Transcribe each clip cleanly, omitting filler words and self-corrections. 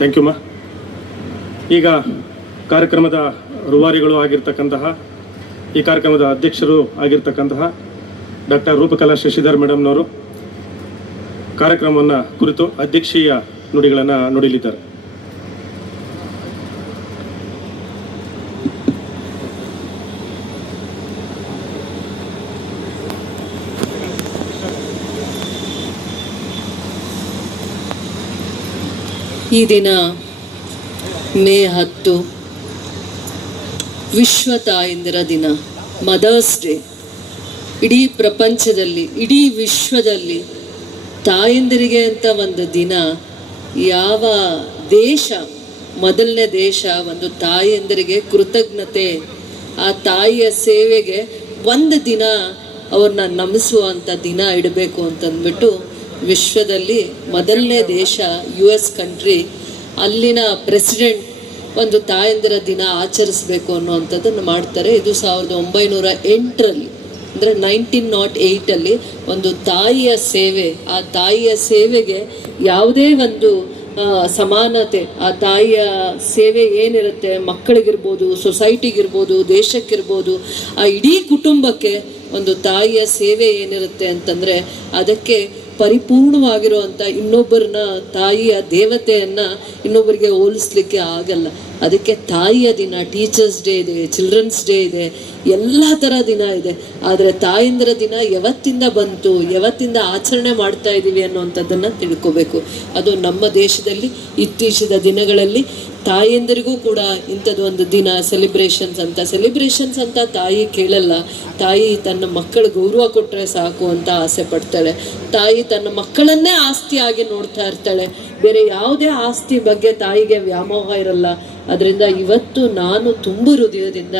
Thank you ಮಾ. ಈಗ ಕಾರ್ಯಕ್ರಮದ ರೂವಾರಿಗಳು ಆಗಿರ್ತಕ್ಕಂತಹ, ಈ ಕಾರ್ಯಕ್ರಮದ ಅಧ್ಯಕ್ಷರು ಆಗಿರ್ತಕ್ಕಂತಹ ಡಾಕ್ಟರ್ ರೂಪಕಲಾ ಶಶಿಧರ್ ಮೇಡಮ್ನವರು ಕಾರ್ಯಕ್ರಮವನ್ನು ಕುರಿತು ಅಧ್ಯಕ್ಷೀಯ ನುಡಿಗಳನ್ನು ನುಡಿಲಿದ್ದಾರೆ. ಈ ದಿನ ಮೇ 10 ವಿಶ್ವ ತಾಯಂದಿರ ದಿನ, ಮದರ್ಸ್ ಡೇ. ಇಡೀ ಪ್ರಪಂಚದಲ್ಲಿ, ಇಡೀ ವಿಶ್ವದಲ್ಲಿ ತಾಯಂದಿರಿಗೆ ಅಂತ ಒಂದು ದಿನ, ಯಾವ ದೇಶ, ಮೊದಲನೇ ದೇಶ ಒಂದು ತಾಯಂದಿರಿಗೆ ಕೃತಜ್ಞತೆ, ಆ ತಾಯಿಯ ಸೇವೆಗೆ ಒಂದು ದಿನ ಅವ್ರನ್ನ ನಮಿಸುವಂಥ ದಿನ ಇಡಬೇಕು ಅಂತಂದ್ಬಿಟ್ಟು ವಿಶ್ವದಲ್ಲಿ ಮೊದಲನೇ ದೇಶ US ಕಂಟ್ರಿ, ಅಲ್ಲಿನ ಪ್ರೆಸಿಡೆಂಟ್ ಒಂದು ತಾಯಂದಿರ ದಿನ ಆಚರಿಸಬೇಕು ಅನ್ನುವಂಥದ್ದನ್ನು ಮಾಡ್ತಾರೆ. ಇದು 1908ರಲ್ಲಿ, ಅಂದರೆ 1908ಅಲ್ಲಿ ಒಂದು ತಾಯಿಯ ಸೇವೆ, ಆ ತಾಯಿಯ ಸೇವೆಗೆ ಯಾವುದೇ ಒಂದು ಸಮಾನತೆ, ಆ ತಾಯಿಯ ಸೇವೆ ಏನಿರುತ್ತೆ, ಮಕ್ಕಳಿಗಿರ್ಬೋದು, ಸೊಸೈಟಿಗಿರ್ಬೋದು, ದೇಶಕ್ಕಿರ್ಬೋದು, ಆ ಇಡೀ ಕುಟುಂಬಕ್ಕೆ ಒಂದು ತಾಯಿಯ ಸೇವೆ ಏನಿರುತ್ತೆ ಅಂತಂದರೆ ಅದಕ್ಕೆ ಪರಿಪೂರ್ಣವಾಗಿರುವಂಥ ಇನ್ನೊಬ್ಬರನ್ನ, ತಾಯಿಯ ದೇವತೆಯನ್ನು ಇನ್ನೊಬ್ಬರಿಗೆ ಹೋಲಿಸ್ಲಿಕ್ಕೆ ಆಗಲ್ಲ. ಅದಕ್ಕೆ ತಾಯಿಯ ದಿನ, ಟೀಚರ್ಸ್ ಡೇ ಇದೆ, ಚಿಲ್ಡ್ರನ್ಸ್ ಡೇ ಇದೆ, ಎಲ್ಲ ಥರ ದಿನ ಇದೆ. ಆದರೆ ತಾಯಂದಿರ ದಿನ ಯಾವತ್ತಿಂದ ಬಂತು, ಯಾವತ್ತಿಂದ ಆಚರಣೆ ಮಾಡ್ತಾ ಇದ್ದೀವಿ ಅನ್ನುವಂಥದ್ದನ್ನು ತಿಳ್ಕೋಬೇಕು. ಅದು ನಮ್ಮ ದೇಶದಲ್ಲಿ ಇತ್ತೀಚಿನ ದಿನಗಳಲ್ಲಿ ತಾಯಂದಿರಿಗೂ ಕೂಡ ಇಂಥದ್ದು ಒಂದು ದಿನ ಸೆಲೆಬ್ರೇಷನ್ಸ್ ಅಂತ ತಾಯಿ ಕೇಳಲ್ಲ. ತಾಯಿ ತನ್ನ ಮಕ್ಕಳ ಗೌರವ ಕೊಟ್ಟರೆ ಸಾಕು ಅಂತ ಆಸೆ ಪಡ್ತಾಳೆ. ತಾಯಿ ತನ್ನ ಮಕ್ಕಳನ್ನೇ ಆಸ್ತಿಯಾಗಿ ನೋಡ್ತಾ ಇರ್ತಾಳೆ. ಬೇರೆ ಯಾವುದೇ ಆಸ್ತಿ ಬಗ್ಗೆ ತಾಯಿಗೆ ವ್ಯಾಮೋಹ ಇರಲ್ಲ. ಅದರಿಂದ ಇವತ್ತು ನಾನು ತುಂಬು ಹೃದಯದಿಂದ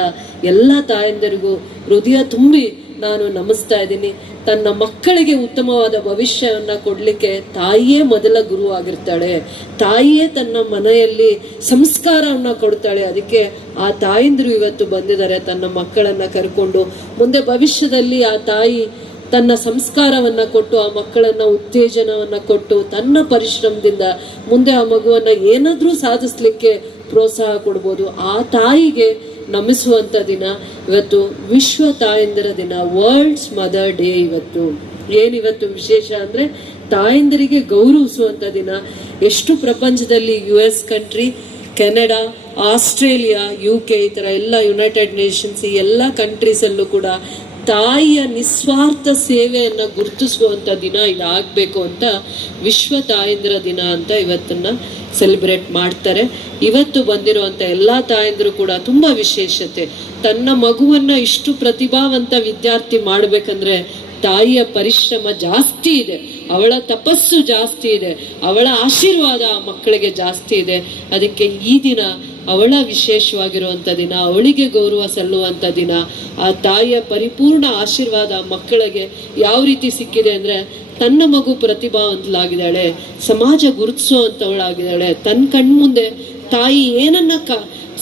ಎಲ್ಲ ತಾಯಂದಿರಿಗೂ ಹೃದಯ ತುಂಬಿ ನಾನು ನಮಿಸ್ತಾ ಇದ್ದೀನಿ. ತನ್ನ ಮಕ್ಕಳಿಗೆ ಉತ್ತಮವಾದ ಭವಿಷ್ಯವನ್ನು ಕೊಡಲಿಕ್ಕೆ ತಾಯಿಯೇ ಮೊದಲ ಗುರು ಆಗಿರ್ತಾಳೆ. ತಾಯಿಯೇ ತನ್ನ ಮನೆಯಲ್ಲಿ ಸಂಸ್ಕಾರವನ್ನು ಕೊಡ್ತಾಳೆ. ಅದಕ್ಕೆ ಆ ತಾಯಂದಿರು ಇವತ್ತು ಬಂದಿದ್ದಾರೆ ತನ್ನ ಮಕ್ಕಳನ್ನು ಕರ್ಕೊಂಡು. ಮುಂದೆ ಭವಿಷ್ಯದಲ್ಲಿ ಆ ತಾಯಿ ತನ್ನ ಸಂಸ್ಕಾರವನ್ನು ಕೊಟ್ಟು, ಆ ಮಕ್ಕಳನ್ನು ಉತ್ತೇಜನವನ್ನು ಕೊಟ್ಟು, ತನ್ನ ಪರಿಶ್ರಮದಿಂದ ಮುಂದೆ ಆ ಮಗುವನ್ನು ಏನಾದರೂ ಸಾಧಿಸ್ಲಿಕ್ಕೆ ಪ್ರೋತ್ಸಾಹ ಕೊಡ್ಬೋದು. ಆ ತಾಯಿಗೆ ನಮಿಸುವಂಥ ದಿನ ಇವತ್ತು ವಿಶ್ವ ತಾಯಂದಿರ ದಿನ, ವರ್ಲ್ಡ್ಸ್ ಮದರ್ ಡೇ. ಏನಿವತ್ತು ವಿಶೇಷ ಅಂದರೆ ತಾಯಂದಿರಿಗೆ ಗೌರವಿಸುವಂಥ ದಿನ. ಎಷ್ಟು ಪ್ರಪಂಚದಲ್ಲಿ US country, Canada, Australia, UK, ಈ ಥರ ಎಲ್ಲ ಯುನೈಟೆಡ್ ನೇಷನ್ಸ್, ಈ ಎಲ್ಲ ಕಂಟ್ರೀಸಲ್ಲೂ ಕೂಡ ತಾಯಿಯ ನಿಸ್ವಾರ್ಥ ಸೇವೆಯನ್ನು ಗುರುತಿಸುವಂಥ ದಿನ ಇದಾಗಬೇಕು ಅಂತ ವಿಶ್ವ ತಾಯಂದಿರ ದಿನ ಅಂತ ಇವತ್ತನ್ನು ಸೆಲೆಬ್ರೇಟ್ ಮಾಡ್ತಾರೆ. ಇವತ್ತು ಬಂದಿರುವಂಥ ಎಲ್ಲ ತಾಯಂದಿರು ಕೂಡ ತುಂಬ ವಿಶೇಷತೆ. ತನ್ನ ಮಗುವನ್ನು ಇಷ್ಟು ಪ್ರತಿಭಾವಂತ ವಿದ್ಯಾರ್ಥಿ ಮಾಡಬೇಕಂದ್ರೆ ತಾಯಿಯ ಪರಿಶ್ರಮ ಜಾಸ್ತಿ ಇದೆ, ಅವಳ ತಪಸ್ಸು ಜಾಸ್ತಿ ಇದೆ, ಅವಳ ಆಶೀರ್ವಾದ ಆ ಮಕ್ಕಳಿಗೆ ಜಾಸ್ತಿ ಇದೆ. ಅದಕ್ಕೆ ಈ ದಿನ ಅವಳ ವಿಶೇಷವಾಗಿರುವಂಥ ದಿನ, ಅವಳಿಗೆ ಗೌರವ ಸಲ್ಲುವಂಥ ದಿನ. ಆ ತಾಯಿಯ ಪರಿಪೂರ್ಣ ಆಶೀರ್ವಾದ ಮಕ್ಕಳಿಗೆ ಯಾವ ರೀತಿ ಸಿಕ್ಕಿದೆ ಅಂದರೆ, ತನ್ನ ಮಗು ಪ್ರತಿಭಾವಂತಳಾಗಿದ್ದಾಳೆ, ಸಮಾಜ ಗುರುತಿಸುವಂಥವಳಾಗಿದ್ದಾಳೆ, ತನ್ನ ಕಣ್ಮುಂದೆ ತಾಯಿ ಏನನ್ನ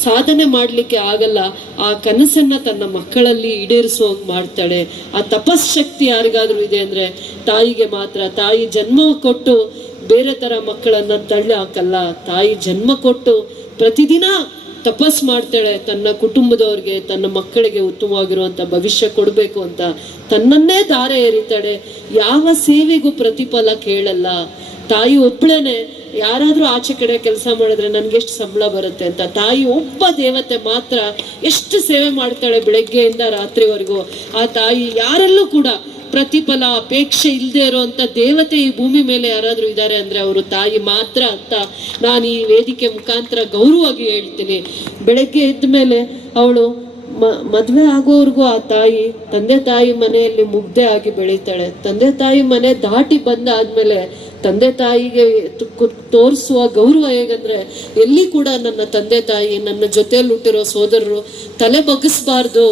ಸಾಧನೆ ಮಾಡಲಿಕ್ಕೆ ಆಗಲ್ಲ ಆ ಕನಸನ್ನು ತನ್ನ ಮಕ್ಕಳಲ್ಲಿ ಈಡೇರಿಸುವಂಗೆ ಮಾಡ್ತಾಳೆ. ಆ ತಪಸ್ಶಕ್ತಿ ಯಾರಿಗಾದರೂ ಇದೆ ಅಂದರೆ ತಾಯಿಗೆ ಮಾತ್ರ. ತಾಯಿ ಜನ್ಮ ಕೊಟ್ಟು ಬೇರೆ ಥರ ಮಕ್ಕಳನ್ನು ತಳ್ಳಿ ಹಾಕಲ್ಲ. ತಾಯಿ ಜನ್ಮ ಕೊಟ್ಟು ಪ್ರತಿದಿನ ತಪಸ್ ಮಾಡ್ತಾಳೆ, ತನ್ನ ಕುಟುಂಬದವ್ರಿಗೆ, ತನ್ನ ಮಕ್ಕಳಿಗೆ ಉತ್ತಮವಾಗಿರುವಂಥ ಭವಿಷ್ಯ ಕೊಡಬೇಕು ಅಂತ ತನ್ನನ್ನೇ ದಾರೆ ಎರಿತಾಳೆ. ಯಾವ ಸೇವೆಗೂ ಪ್ರತಿಫಲ ಕೇಳಲ್ಲ. ತಾಯಿ ಒಬ್ಬಳೇನೆ. ಯಾರಾದರೂ ಆಚೆ ಕಡೆ ಕೆಲಸ ಮಾಡಿದ್ರೆ ನನಗೆಷ್ಟು ಸಂಬಳ ಬರುತ್ತೆ ಅಂತ, ತಾಯಿ ಒಬ್ಬ ದೇವತೆ ಮಾತ್ರ ಎಷ್ಟು ಸೇವೆ ಮಾಡ್ತಾಳೆ ಬೆಳಗ್ಗೆಯಿಂದ ರಾತ್ರಿವರೆಗೂ. ಆ ತಾಯಿ ಯಾರಲ್ಲೂ ಕೂಡ ಪ್ರತಿಫಲ ಅಪೇಕ್ಷೆ ಇಲ್ಲದೆ ಇರುವಂಥ ದೇವತೆ ಈ ಭೂಮಿ ಮೇಲೆ ಯಾರಾದರೂ ಇದ್ದಾರೆ ಅಂದರೆ ಅವರು ತಾಯಿ ಮಾತ್ರ ಅಂತ ನಾನು ಈ ವೇದಿಕೆ ಮುಖಾಂತರ ಗೌರವವಾಗಿ ಹೇಳ್ತೀನಿ. ಬೆಳಗ್ಗೆ ಎದ್ದ ಮೇಲೆ ಅವಳು ಮದುವೆ ಆಗೋವರೆಗೂ ಆ ತಾಯಿ ತಂದೆ ತಾಯಿ ಮನೆಯಲ್ಲಿ ಮುಗ್ಧೆ ಆಗಿ ಬೆಳೀತಾಳೆ. ತಂದೆ ತಾಯಿ ಮನೆ ದಾಟಿ ಬಂದಾದ್ಮೇಲೆ ತಂದೆ ತಾಯಿಗೆ ತೋರಿಸುವ ಗೌರವ ಹೇಗಂದ್ರೆ, ಎಲ್ಲಿ ಕೂಡ ನನ್ನ ತಂದೆ ತಾಯಿ, ನನ್ನ ಜೊತೆಯಲ್ಲಿ ಹುಟ್ಟಿರೋ ಸೋದರರು ತಲೆ ಬಗ್ಗಿಸ್ಬಾರ್ದು,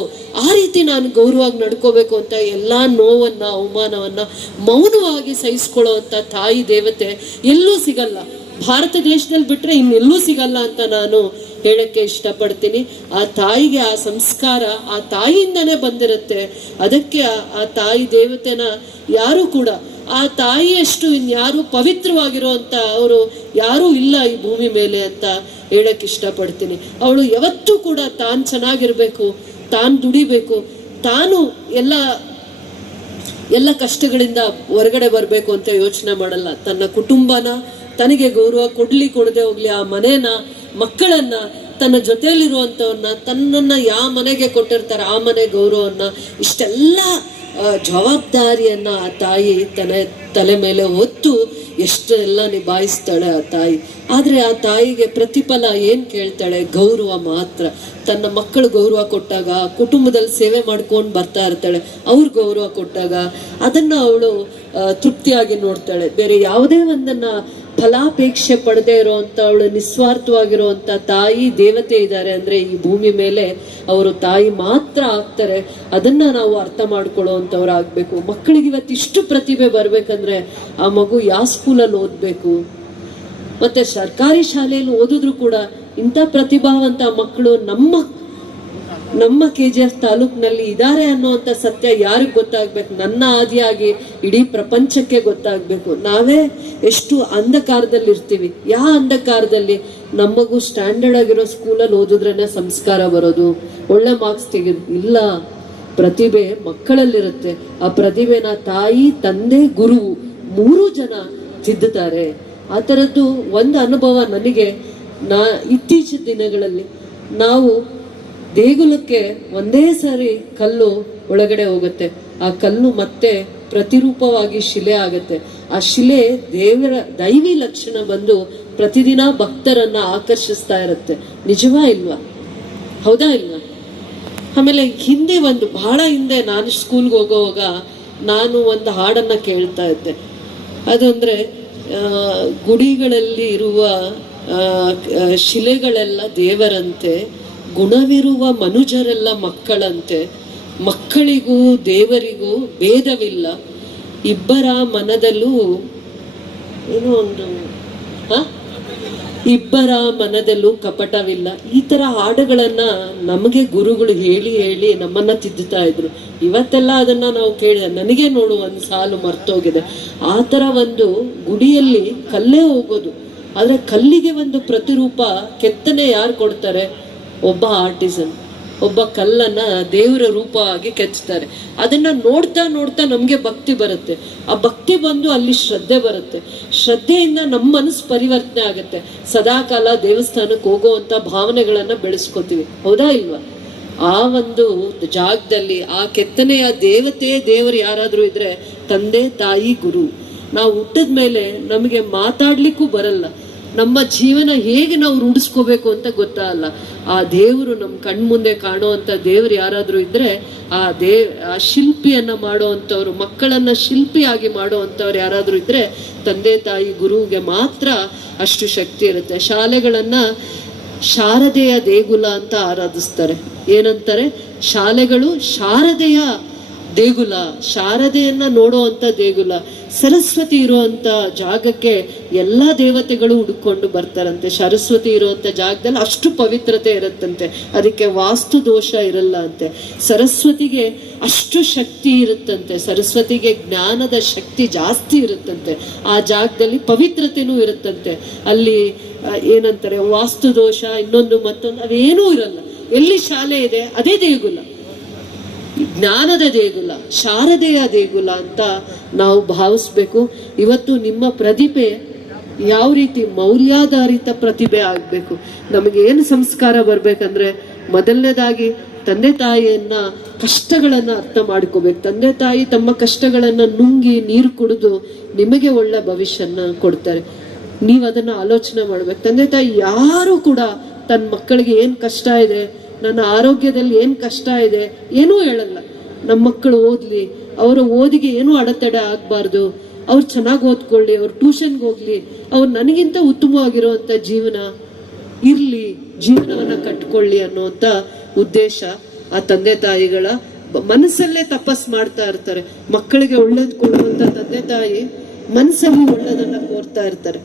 ಆ ರೀತಿ ನಾನು ಗೌರವವಾಗಿ ನಡ್ಕೋಬೇಕು ಅಂತ ಎಲ್ಲ ನೋವನ್ನು, ಅವಮಾನವನ್ನು ಮೌನವಾಗಿ ಸಹಿಸ್ಕೊಳ್ಳುವಂಥ ತಾಯಿ ದೇವತೆ ಎಲ್ಲೂ ಸಿಗಲ್ಲ. ಭಾರತ ದೇಶದಲ್ಲಿ ಬಿಟ್ಟರೆ ಇನ್ನೆಲ್ಲೂ ಸಿಗಲ್ಲ ಅಂತ ನಾನು ಹೇಳಕ್ಕೆ ಇಷ್ಟಪಡ್ತೀನಿ. ಆ ತಾಯಿಗೆ ಆ ಸಂಸ್ಕಾರ ಆ ತಾಯಿಯಿಂದನೇ ಬಂದಿರುತ್ತೆ. ಅದಕ್ಕೆ ಆ ತಾಯಿ ದೇವತೆನ ಯಾರು ಕೂಡ ಆ ತಾಯಿಯಷ್ಟು ಇನ್ಯಾರು ಪವಿತ್ರವಾಗಿರುವಂತ ಅವರು ಯಾರೂ ಇಲ್ಲ ಈ ಭೂಮಿ ಮೇಲೆ ಅಂತ ಹೇಳಕ್ ಇಷ್ಟಪಡ್ತೀನಿ. ಅವಳು ಯಾವತ್ತೂ ಕೂಡ ತಾನು ಚೆನ್ನಾಗಿರ್ಬೇಕು, ತಾನು ದುಡಿಬೇಕು, ತಾನು ಎಲ್ಲ ಕಷ್ಟಗಳಿಂದ ಹೊರಗಡೆ ಬರಬೇಕು ಅಂತ ಯೋಚನೆ ಮಾಡಲ್ಲ. ತನ್ನ ಕುಟುಂಬನ, ತನಗೆ ಗೌರವ ಕೊಡದೆ ಹೋಗ್ಲಿ, ಆ ಮನೇನ, ಮಕ್ಕಳನ್ನ, ತನ್ನ ಜೊತೆಯಲ್ಲಿರುವಂಥವ್ರನ್ನ, ತನ್ನನ್ನ ಯಾವ ಮನೆಗೆ ಕೊಟ್ಟಿರ್ತಾರೆ ಆ ಮನೆ ಗೌರವನ್ನ, ಇಷ್ಟೆಲ್ಲ ಜವಾಬ್ದಾರಿಯನ್ನ ಆ ತಾಯಿ ತಲೆ ಮೇಲೆ ಹೊತ್ತು ಎಷ್ಟೆಲ್ಲ ನಿಭಾಯಿಸ್ತಾಳೆ ಆ ತಾಯಿ. ಆದ್ರೆ ಆ ತಾಯಿಗೆ ಪ್ರತಿಫಲ ಏನ್ ಕೇಳ್ತಾಳೆ? ಗೌರವ ಮಾತ್ರ. ತನ್ನ ಮಕ್ಕಳು ಗೌರವ ಕೊಟ್ಟಾಗ, ಕುಟುಂಬದಲ್ಲಿ ಸೇವೆ ಮಾಡ್ಕೊಂಡು ಬರ್ತಾ ಇರ್ತಾಳೆ, ಅವ್ರು ಗೌರವ ಕೊಟ್ಟಾಗ ಅದನ್ನ ಅವಳು ತೃಪ್ತಿಯಾಗಿ ನೋಡ್ತಾಳೆ. ಬೇರೆ ಯಾವುದೇ ಒಂದನ್ನ ಫಲಾಪೇಕ್ಷೆ ಪಡೆದೇ ಇರೋವಂಥ ಅವಳು ನಿಸ್ವಾರ್ಥವಾಗಿರುವಂಥ ತಾಯಿ ದೇವತೆ ಇದ್ದಾರೆ ಅಂದ್ರೆ ಈ ಭೂಮಿ ಮೇಲೆ ಅವರು ತಾಯಿ ಮಾತ್ರ ಆಗ್ತಾರೆ. ಅದನ್ನ ನಾವು ಅರ್ಥ ಮಾಡ್ಕೊಳ್ಳೋವಂಥವ್ರು ಆಗ್ಬೇಕು. ಮಕ್ಕಳಿಗೆ ಇವತ್ತಿಷ್ಟು ಪ್ರತಿಭೆ ಬರ್ಬೇಕಂದ್ರೆ ಆ ಮಗು ಯಾವ ಸ್ಕೂಲಲ್ಲಿ ಓದ್ಬೇಕು, ಮತ್ತೆ ಸರ್ಕಾರಿ ಶಾಲೆಯಲ್ಲಿ ಓದಿದ್ರು ಕೂಡ ಇಂಥ ಪ್ರತಿಭಾವಂತ ಮಕ್ಕಳು ನಮ್ಮ KGF ತಾಲೂಕಿನಲ್ಲಿ ಇದ್ದಾರೆ ಅನ್ನುವಂಥ ಸತ್ಯ ಯಾರಿಗೆ ಗೊತ್ತಾಗ್ಬೇಕು? ನನ್ನ ಆದಿಯಾಗಿ ಇಡೀ ಪ್ರಪಂಚಕ್ಕೆ ಗೊತ್ತಾಗ್ಬೇಕು. ನಾವೇ ಎಷ್ಟು ಅಂಧಕಾರದಲ್ಲಿ ಇರ್ತೀವಿ. ಯಾವ ಅಂಧಕಾರದಲ್ಲಿ? ನಮಗೂ ಸ್ಟ್ಯಾಂಡರ್ಡ್ ಆಗಿರೋ ಸ್ಕೂಲಲ್ಲಿ ಓದಿದ್ರೇನೆ ಸಂಸ್ಕಾರ ಬರೋದು, ಒಳ್ಳೆ ಮಾರ್ಕ್ಸ್ ತೆಗೆದು ಇಲ್ಲ. ಪ್ರತಿಭೆ ಮಕ್ಕಳಲ್ಲಿರುತ್ತೆ. ಆ ಪ್ರತಿಭೆನ ತಾಯಿ, ತಂದೆ, ಗುರು 3 ಜನ ತಿದ್ದುತ್ತಾರೆ. ಆ ಥರದ್ದು ಒಂದು ಅನುಭವ ನನಗೆ. ಇತ್ತೀಚಿನ ದಿನಗಳಲ್ಲಿ ನಾವು ದೇಗುಲಕ್ಕೆ ಒಂದೇ ಸಾರಿ ಕಲ್ಲು ಒಳಗಡೆ ಹೋಗುತ್ತೆ, ಆ ಕಲ್ಲು ಮತ್ತೆ ಪ್ರತಿರೂಪವಾಗಿ ಶಿಲೆ ಆಗುತ್ತೆ. ಆ ಶಿಲೆ ದೈವಿ ಲಕ್ಷಣ ಬಂದು ಪ್ರತಿದಿನ ಭಕ್ತರನ್ನ ಆಕರ್ಷಿಸ್ತಾ ಇರುತ್ತೆ. ನಿಜವಾ ಇಲ್ವಾ? ಹೌದಾ ಇಲ್ವಾ? ಆಮೇಲೆ ಹಿಂದೆ ಬಹಳ ಹಿಂದೆ ನಾನು ಸ್ಕೂಲ್ಗೆ ಹೋಗೋವಾಗ ನಾನು ಒಂದು ಹಾಡನ್ನ ಕೇಳ್ತಾ ಇದ್ದೆ. ಅದು ಅಂದ್ರೆ ಗುಡಿಗಳಲ್ಲಿ ಇರುವ ಶಿಲೆಗಳೆಲ್ಲ ದೇವರಂತೆ, ಗುಣವಿರುವ ಮನುಜರೆಲ್ಲ ಮಕ್ಕಳಂತೆ, ಮಕ್ಕಳಿಗೂ ದೇವರಿಗೂ ಭೇದವಿಲ್ಲ, ಇಬ್ಬರ ಮನದಲ್ಲೂ ಏನೋ ಒಂದು ಇಬ್ಬರ ಮನದಲ್ಲೂ ಕಪಟವಿಲ್ಲ. ಈ ತರ ಹಾಡುಗಳನ್ನ ನಮಗೆ ಗುರುಗಳು ಹೇಳಿ ಹೇಳಿ ನಮ್ಮನ್ನ ತಿದ್ದುತ್ತಾ ಇದ್ರು. ಇವತ್ತೆಲ್ಲ ಅದನ್ನ ನಾವು ಕೇಳಿದ, ನನಗೆ ನೋಡು ಒಂದು ಸಾಲು ಮರ್ತೋಗಿದೆ. ಆ ತರ ಒಂದು ಗುಡಿಯಲ್ಲಿ ಕಲ್ಲೇ ಹೋಗೋದು, ಆದ್ರೆ ಕಲ್ಲಿಗೆ ಒಂದು ಪ್ರತಿರೂಪ ಕೆತ್ತನೆ ಯಾರು ಕೊಡ್ತಾರೆ? ಒಬ್ಬ ಆರ್ಟಿಸನ್, ಒಬ್ಬ ಕಲ್ಲನ್ನ ದೇವರ ರೂಪವಾಗಿ ಕೆತ್ತುತ್ತಾರೆ. ಅದನ್ನ ನೋಡ್ತಾ ನೋಡ್ತಾ ನಮ್ಗೆ ಭಕ್ತಿ ಬರುತ್ತೆ. ಆ ಭಕ್ತಿ ಬಂದು ಅಲ್ಲಿ ಶ್ರದ್ಧೆ ಬರುತ್ತೆ. ಶ್ರದ್ಧೆಯಿಂದ ನಮ್ಮ ಮನಸ್ಸು ಪರಿವರ್ತನೆ ಆಗುತ್ತೆ. ಸದಾಕಾಲ ದೇವಸ್ಥಾನಕ್ಕೆ ಹೋಗುವಂತ ಭಾವನೆಗಳನ್ನ ಬೆಳೆಸ್ಕೊತೀವಿ. ಹೌದಾ ಇಲ್ವಾ? ಆ ಒಂದು ಜಾಗದಲ್ಲಿ ಆ ಕೆತ್ತನೆಯ ದೇವರು ಯಾರಾದ್ರೂ ಇದ್ರೆ ತಂದೆ, ತಾಯಿ, ಗುರು. ನಾವು ಹುಟ್ಟಿದ ಮೇಲೆ ನಮಗೆ ಮಾತಾಡ್ಲಿಕ್ಕೂ ಬರಲ್ಲ. ನಮ್ಮ ಜೀವನ ಹೇಗೆ ನಾವು ರೂಢಿಸ್ಕೋಬೇಕು ಅಂತ ಗೊತ್ತಾಗಲ್ಲ. ಆ ದೇವರು ನಮ್ಮ ಕಣ್ಮುಂದೆ ಕಾಣುವಂಥ ದೇವರು ಯಾರಾದರೂ ಇದ್ರೆ ಆ ಶಿಲ್ಪಿಯನ್ನ ಮಾಡುವಂಥವ್ರು, ಮಕ್ಕಳನ್ನ ಶಿಲ್ಪಿಯಾಗಿ ಮಾಡುವಂಥವ್ರು ಯಾರಾದರೂ ಇದ್ರೆ ತಂದೆ, ತಾಯಿ, ಗುರುವಿಗೆ ಮಾತ್ರ ಅಷ್ಟು ಶಕ್ತಿ ಇರುತ್ತೆ. ಶಾಲೆಗಳನ್ನ ಶಾರದೆಯ ದೇಗುಲ ಅಂತ ಆರಾಧಿಸ್ತಾರೆ. ಏನಂತಾರೆ? ಶಾಲೆಗಳು ಶಾರದೆಯ ದೇಗುಲ, ಶಾರದೆಯನ್ನ ನೋಡುವಂತ ದೇಗುಲ. ಸರಸ್ವತಿ ಇರುವಂತ ಜಾಗಕ್ಕೆ ಎಲ್ಲಾ ದೇವತೆಗಳು ಹುಡುಕೊಂಡು ಬರ್ತಾರಂತೆ. ಸರಸ್ವತಿ ಇರುವಂತ ಜಾಗದಲ್ಲಿ ಅಷ್ಟು ಪವಿತ್ರತೆ ಇರುತ್ತಂತೆ, ಅದಕ್ಕೆ ವಾಸ್ತು ದೋಷ ಇರಲ್ಲ ಅಂತೆ. ಸರಸ್ವತಿಗೆ ಅಷ್ಟು ಶಕ್ತಿ ಇರುತ್ತಂತೆ, ಸರಸ್ವತಿಗೆ ಜ್ಞಾನದ ಶಕ್ತಿ ಜಾಸ್ತಿ ಇರುತ್ತಂತೆ. ಆ ಜಾಗದಲ್ಲಿ ಪವಿತ್ರತೆನೂ ಇರುತ್ತಂತೆ. ಅಲ್ಲಿ ಏನಂತಾರೆ, ವಾಸ್ತು ದೋಷ ಇನ್ನೊಂದು ಮತ್ತೊಂದು ಅವೇನೂ ಇರಲ್ಲ. ಎಲ್ಲಿ ಶಾಲೆ ಇದೆ ಅದೇ ದೇಗುಲ, ಜ್ಞಾನದ ದೇಗುಲ, ಶಾರದೆಯ ದೇಗುಲ ಅಂತ ನಾವು ಭಾವಿಸ್ಬೇಕು. ಇವತ್ತು ನಿಮ್ಮ ಪ್ರತಿಭೆ ಯಾವ ರೀತಿ ಮೌಲ್ಯಾಧಾರಿತ ಪ್ರತಿಭೆ ಆಗ್ಬೇಕು. ನಮಗೆ ಏನು ಸಂಸ್ಕಾರ ಬರ್ಬೇಕಂದ್ರೆ ಮೊದಲನೇದಾಗಿ ತಂದೆ ತಾಯಿಯನ್ನ ಕಷ್ಟಗಳನ್ನ ಅರ್ಥ ಮಾಡ್ಕೋಬೇಕು. ತಂದೆ ತಾಯಿ ತಮ್ಮ ಕಷ್ಟಗಳನ್ನ ನುಂಗಿ ನೀರು ಕುಡಿದು ನಿಮಗೆ ಒಳ್ಳೆ ಭವಿಷ್ಯನ ಕೊಡ್ತಾರೆ. ನೀವು ಅದನ್ನ ಆಲೋಚನೆ ಮಾಡ್ಬೇಕು. ತಂದೆ ತಾಯಿ ಯಾರು ಕೂಡ ತನ್ನ ಮಕ್ಕಳಿಗೆ ಏನ್ ಕಷ್ಟ ಇದೆ, ನನ್ನ ಆರೋಗ್ಯದಲ್ಲಿ ಏನ್ ಕಷ್ಟ ಇದೆ ಏನೂ ಹೇಳಲ್ಲ. ನಮ್ಮ ಮಕ್ಕಳು ಓದ್ಲಿ, ಅವರ ಓದಿಗೆ ಏನೂ ಅಡೆತಡೆ ಆಗ್ಬಾರ್ದು, ಅವ್ರು ಚೆನ್ನಾಗಿ ಓದ್ಕೊಳ್ಳಿ, ಅವ್ರು ಟ್ಯೂಷನ್ಗೆ ಹೋಗ್ಲಿ, ಅವ್ರು ನನಗಿಂತ ಉತ್ತಮವಾಗಿರುವಂತ ಜೀವನ ಇರ್ಲಿ, ಜೀವನವನ್ನ ಕಟ್ಕೊಳ್ಳಿ ಅನ್ನುವಂತ ಉದ್ದೇಶ ಆ ತಂದೆ ತಾಯಿಗಳ ಮನಸ್ಸಲ್ಲೇ ತಪಸ್ ಮಾಡ್ತಾ ಇರ್ತಾರೆ. ಮಕ್ಕಳಿಗೆ ಒಳ್ಳೇದ್ ಕೊಡುವಂತ ತಂದೆ ತಾಯಿ ಮನಸ್ಸಲ್ಲಿ ಒಳ್ಳೇದನ್ನ ಕೋರ್ತಾ ಇರ್ತಾರೆ.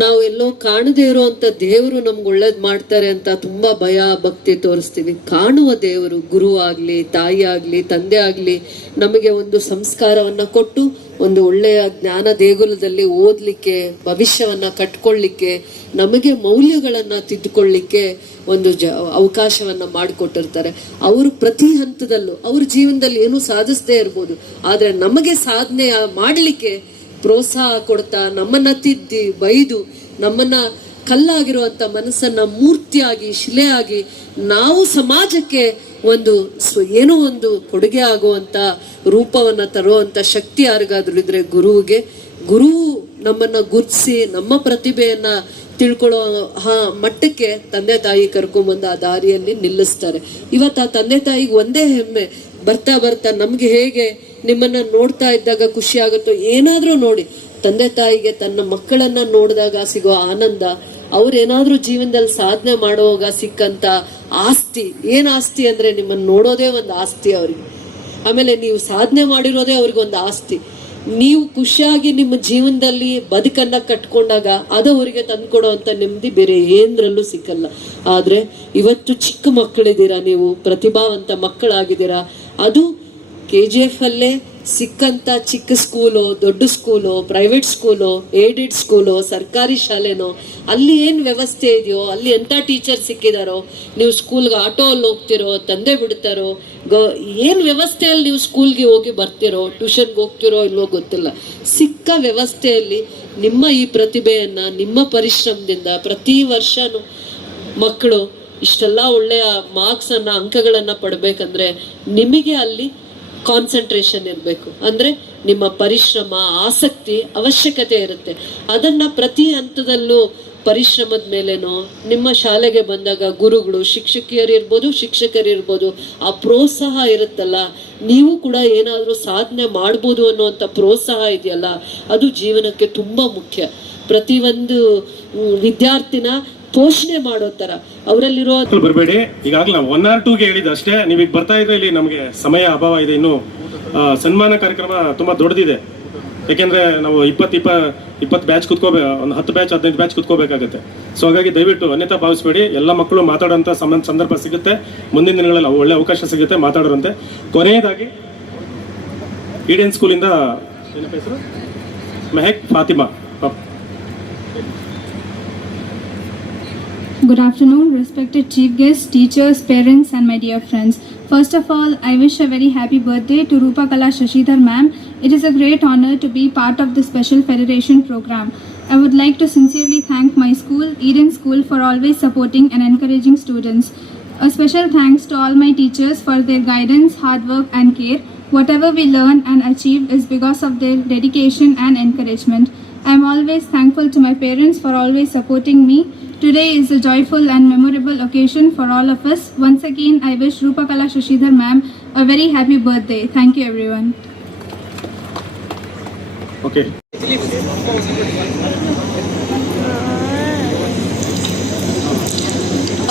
ನಾವು ಎಲ್ಲೋ ಕಾಣದೇ ಇರುವಂತ ದೇವರು ನಮ್ಗೆ ಒಳ್ಳೇದ್ ಮಾಡ್ತಾರೆ ಅಂತ ತುಂಬಾ ಭಯ ಭಕ್ತಿ ತೋರಿಸ್ತೀವಿ. ಕಾಣುವ ದೇವರು, ಗುರು ಆಗ್ಲಿ, ತಾಯಿ ಆಗ್ಲಿ, ತಂದೆ ಆಗ್ಲಿ, ನಮಗೆ ಒಂದು ಸಂಸ್ಕಾರವನ್ನ ಕೊಟ್ಟು ಒಂದು ಒಳ್ಳೆಯ ಜ್ಞಾನ ದೇಗುಲದಲ್ಲಿ ಓದ್ಲಿಕ್ಕೆ, ಭವಿಷ್ಯವನ್ನ ಕಟ್ಕೊಳ್ಳಿಕ್ಕೆ, ನಮಗೆ ಮೌಲ್ಯಗಳನ್ನ ತಿದ್ದುಕೊಳ್ಳಿಕ್ಕೆ ಒಂದು ಅವಕಾಶವನ್ನ ಮಾಡಿಕೊಟ್ಟಿರ್ತಾರೆ. ಅವರು ಪ್ರತಿ ಹಂತದಲ್ಲೂ ಅವ್ರ ಜೀವನದಲ್ಲಿ ಏನೂ ಸಾಧಿಸದೇ ಇರ್ಬೋದು, ಆದ್ರೆ ನಮಗೆ ಸಾಧನೆ ಮಾಡಲಿಕ್ಕೆ ಪ್ರೋತ್ಸಾಹ ಕೊಡ್ತಾ, ನಮ್ಮನ್ನ ತಿದ್ದಿ ಬೈದು, ನಮ್ಮನ್ನ ಕಲ್ಲಾಗಿರುವಂತ ಮನಸ್ಸನ್ನ ಮೂರ್ತಿಯಾಗಿ, ಶಿಲೆಯಾಗಿ ನಾವು ಸಮಾಜಕ್ಕೆ ಒಂದು ಏನೋ ಒಂದು ಕೊಡುಗೆ ಆಗುವಂತ ರೂಪವನ್ನ ತರುವಂತ ಶಕ್ತಿ ಯಾರಿಗಾದ್ರೂ ಇದ್ರೆ ಗುರುವಿಗೆ. ಗುರು ನಮ್ಮನ್ನ ಗುರ್ತಿಸಿ ನಮ್ಮ ಪ್ರತಿಭೆಯನ್ನ ತಿಳ್ಕೊಳ್ಳೋ ಮಟ್ಟಕ್ಕೆ ತಂದೆ ತಾಯಿ ಕರ್ಕೊಂಬಂದು ಆ ದಾರಿಯಲ್ಲಿ ನಿಲ್ಲಿಸ್ತಾರೆ. ಇವತ್ತು ಆ ತಂದೆ ತಾಯಿಗೆ ಒಂದೇ ಹೆಮ್ಮೆ, ಬರ್ತಾ ಬರ್ತಾ ನಮ್ಗೆ ಹೇಗೆ ನಿಮ್ಮನ್ನ ನೋಡ್ತಾ ಇದ್ದಾಗ ಖುಷಿ ಆಗುತ್ತೋ, ಏನಾದ್ರೂ ನೋಡಿ ತಂದೆ ತಾಯಿಗೆ ತನ್ನ ಮಕ್ಕಳನ್ನ ನೋಡಿದಾಗ ಸಿಗೋ ಆನಂದ, ಅವ್ರೇನಾದ್ರೂ ಜೀವನದಲ್ಲಿ ಸಾಧನೆ ಮಾಡುವಾಗ ಸಿಕ್ಕಂತ ಆಸ್ತಿ. ಏನ್ ಆಸ್ತಿ ಅಂದ್ರೆ ನಿಮ್ಮನ್ನ ನೋಡೋದೇ ಒಂದು ಆಸ್ತಿ ಅವ್ರಿಗೆ. ಆಮೇಲೆ ನೀವು ಸಾಧನೆ ಮಾಡಿರೋದೇ ಅವ್ರಿಗೊಂದು ಆಸ್ತಿ. ನೀವು ಖುಷಿಯಾಗಿ ನಿಮ್ಮ ಜೀವನದಲ್ಲಿ ಬದುಕನ್ನ ಕಟ್ಕೊಂಡಾಗ ಅದು ಅವರಿಗೆ ತಂದ್ಕೊಡೋವಂಥ ನೆಮ್ಮದಿ ಬೇರೆ ಏನರಲ್ಲೂ ಸಿಕ್ಕಲ್ಲ. ಆದ್ರೆ ಇವತ್ತು ಚಿಕ್ಕ ಮಕ್ಕಳಿದ್ದೀರಾ, ನೀವು ಪ್ರತಿಭಾವಂತ ಮಕ್ಕಳಾಗಿದ್ದೀರಾ. ಅದು KGF ಅಲ್ಲೇ ಸಿಕ್ಕಂತ ಚಿಕ್ಕ ಸ್ಕೂಲೋ, ದೊಡ್ಡ ಸ್ಕೂಲೋ, ಪ್ರೈವೇಟ್ ಸ್ಕೂಲೋ, ಏಡೆಡ್ ಸ್ಕೂಲೋ, ಸರ್ಕಾರಿ ಶಾಲೆನೋ, ಅಲ್ಲಿ ಏನ್ ವ್ಯವಸ್ಥೆ ಇದೆಯೋ, ಅಲ್ಲಿ ಎಂತ ಟೀಚರ್ ಸಿಕ್ಕಿದಾರೋ, ನೀವು ಸ್ಕೂಲ್ಗೆ ಆಟೋ ಅಲ್ಲಿ ಹೋಗ್ತಿರೋ, ತಂದೆ ಬಿಡ್ತಾರೋ, ಏನ್ ವ್ಯವಸ್ಥೆಯಲ್ಲಿ ನೀವು ಸ್ಕೂಲ್ಗೆ ಹೋಗಿ ಬರ್ತಿರೋ, ಟ್ಯೂಷನ್ಗೆ ಹೋಗ್ತಿರೋ ಇಲ್ವೋ ಗೊತ್ತಿಲ್ಲ. ಸಿಕ್ಕ ವ್ಯವಸ್ಥೆಯಲ್ಲಿ ನಿಮ್ಮ ಈ ಪ್ರತಿಭೆಯನ್ನ, ನಿಮ್ಮ ಪರಿಶ್ರಮದಿಂದ ಪ್ರತಿ ವರ್ಷನೂ ಮಕ್ಕಳು ಇಷ್ಟೆಲ್ಲ ಒಳ್ಳೆಯ ಮಾರ್ಕ್ಸ್ ಅನ್ನ, ಅಂಕಗಳನ್ನ ಪಡ್ಬೇಕಂದ್ರೆ ನಿಮಗೆ ಅಲ್ಲಿ ಕಾನ್ಸಂಟ್ರೇಷನ್ ಇರಬೇಕು. ಅಂದ್ರೆ ನಿಮ್ಮ ಪರಿಶ್ರಮ, ಆಸಕ್ತಿ ಅವಶ್ಯಕತೆ ಇರುತ್ತೆ. ಅದನ್ನ ಪ್ರತಿ ಹಂತದಲ್ಲೂ ಪರಿಶ್ರಮದ ಮೇಲೇನೋ, ನಿಮ್ಮ ಶಾಲೆಗೆ ಬಂದಾಗ ಗುರುಗಳು, ಶಿಕ್ಷಕರಿರ್ಬೋದು, ಆ ಪ್ರೋತ್ಸಾಹ ಇರುತ್ತಲ್ಲ, ನೀವು ಕೂಡ ಏನಾದ್ರೂ ಸಾಧನೆ ಮಾಡ್ಬೋದು ಅನ್ನುವಂಥ ಪ್ರೋತ್ಸಾಹ ಇದೆಯಲ್ಲ, ಅದು ಜೀವನಕ್ಕೆ ತುಂಬಾ ಮುಖ್ಯ. ಪ್ರತಿಯೊಂದು ವಿದ್ಯಾರ್ಥಿನ ಪೋಷಣೆ ಮಾಡೋ ತರ ಅವರಲ್ಲಿರೋ. ಬರಬೇಡಿ, ಈಗಾಗಲೇ 1 or 2ಗೆ ಹೇಳಿದ ಅಷ್ಟೇ. ನೀವೀಗ ಬರ್ತಾ ಇದ್ರೆ ಇಲ್ಲಿ ನಮಗೆ ಸಮಯ ಅಭಾವ ಇದೆ. ಇನ್ನು ಸನ್ಮಾನ ಕಾರ್ಯಕ್ರಮ ತುಂಬಾ ದೊಡ್ಡದಿದೆ. ಯಾಕೆಂದ್ರೆ ನಾವು 20 ಬ್ಯಾಚ್ ಕುತ್ಕೋಬೇಕು, ಒಂದು 10 ಬ್ಯಾಚ್ 15 ಬ್ಯಾಚ್ ಕುತ್ಕೋಬೇಕಾಗತ್ತೆ. ಸೊ ಹಾಗಾಗಿ ದಯವಿಟ್ಟು ಅನ್ಯತಾ ಭಾವಿಸ್ಬೇಡಿ. ಎಲ್ಲ ಮಕ್ಕಳು ಮಾತಾಡೋಂಥ ಸಂದರ್ಭ ಸಿಗುತ್ತೆ, ಮುಂದಿನ ದಿನಗಳಲ್ಲಿ ಒಳ್ಳೆ ಅವಕಾಶ ಸಿಗುತ್ತೆ ಮಾತಾಡೋರಂತೆ. ಕೊನೆಯದಾಗಿ ಈಡನ್ ಸ್ಕೂಲಿಂದ ಏನಪ್ಪ ಹೆಸರು, Mehak Fatima. Good afternoon, respected chief guests, teachers, parents and my dear friends. First of all, I wish a very happy birthday to Rupa Kala Shashidhar ma'am. It is a great honor to be part of the special federation program. I would like to sincerely thank my school, Eden School, for always supporting and encouraging students. A special thanks to all my teachers for their guidance, hard work and care. Whatever we learn and achieve is because of their dedication and encouragement. I am always thankful to my parents for always supporting me. Today is a joyful and memorable occasion for all of us. Once again, I wish Rupa Kala Shashidhar ma'am a very happy birthday. Thank you everyone. Okay.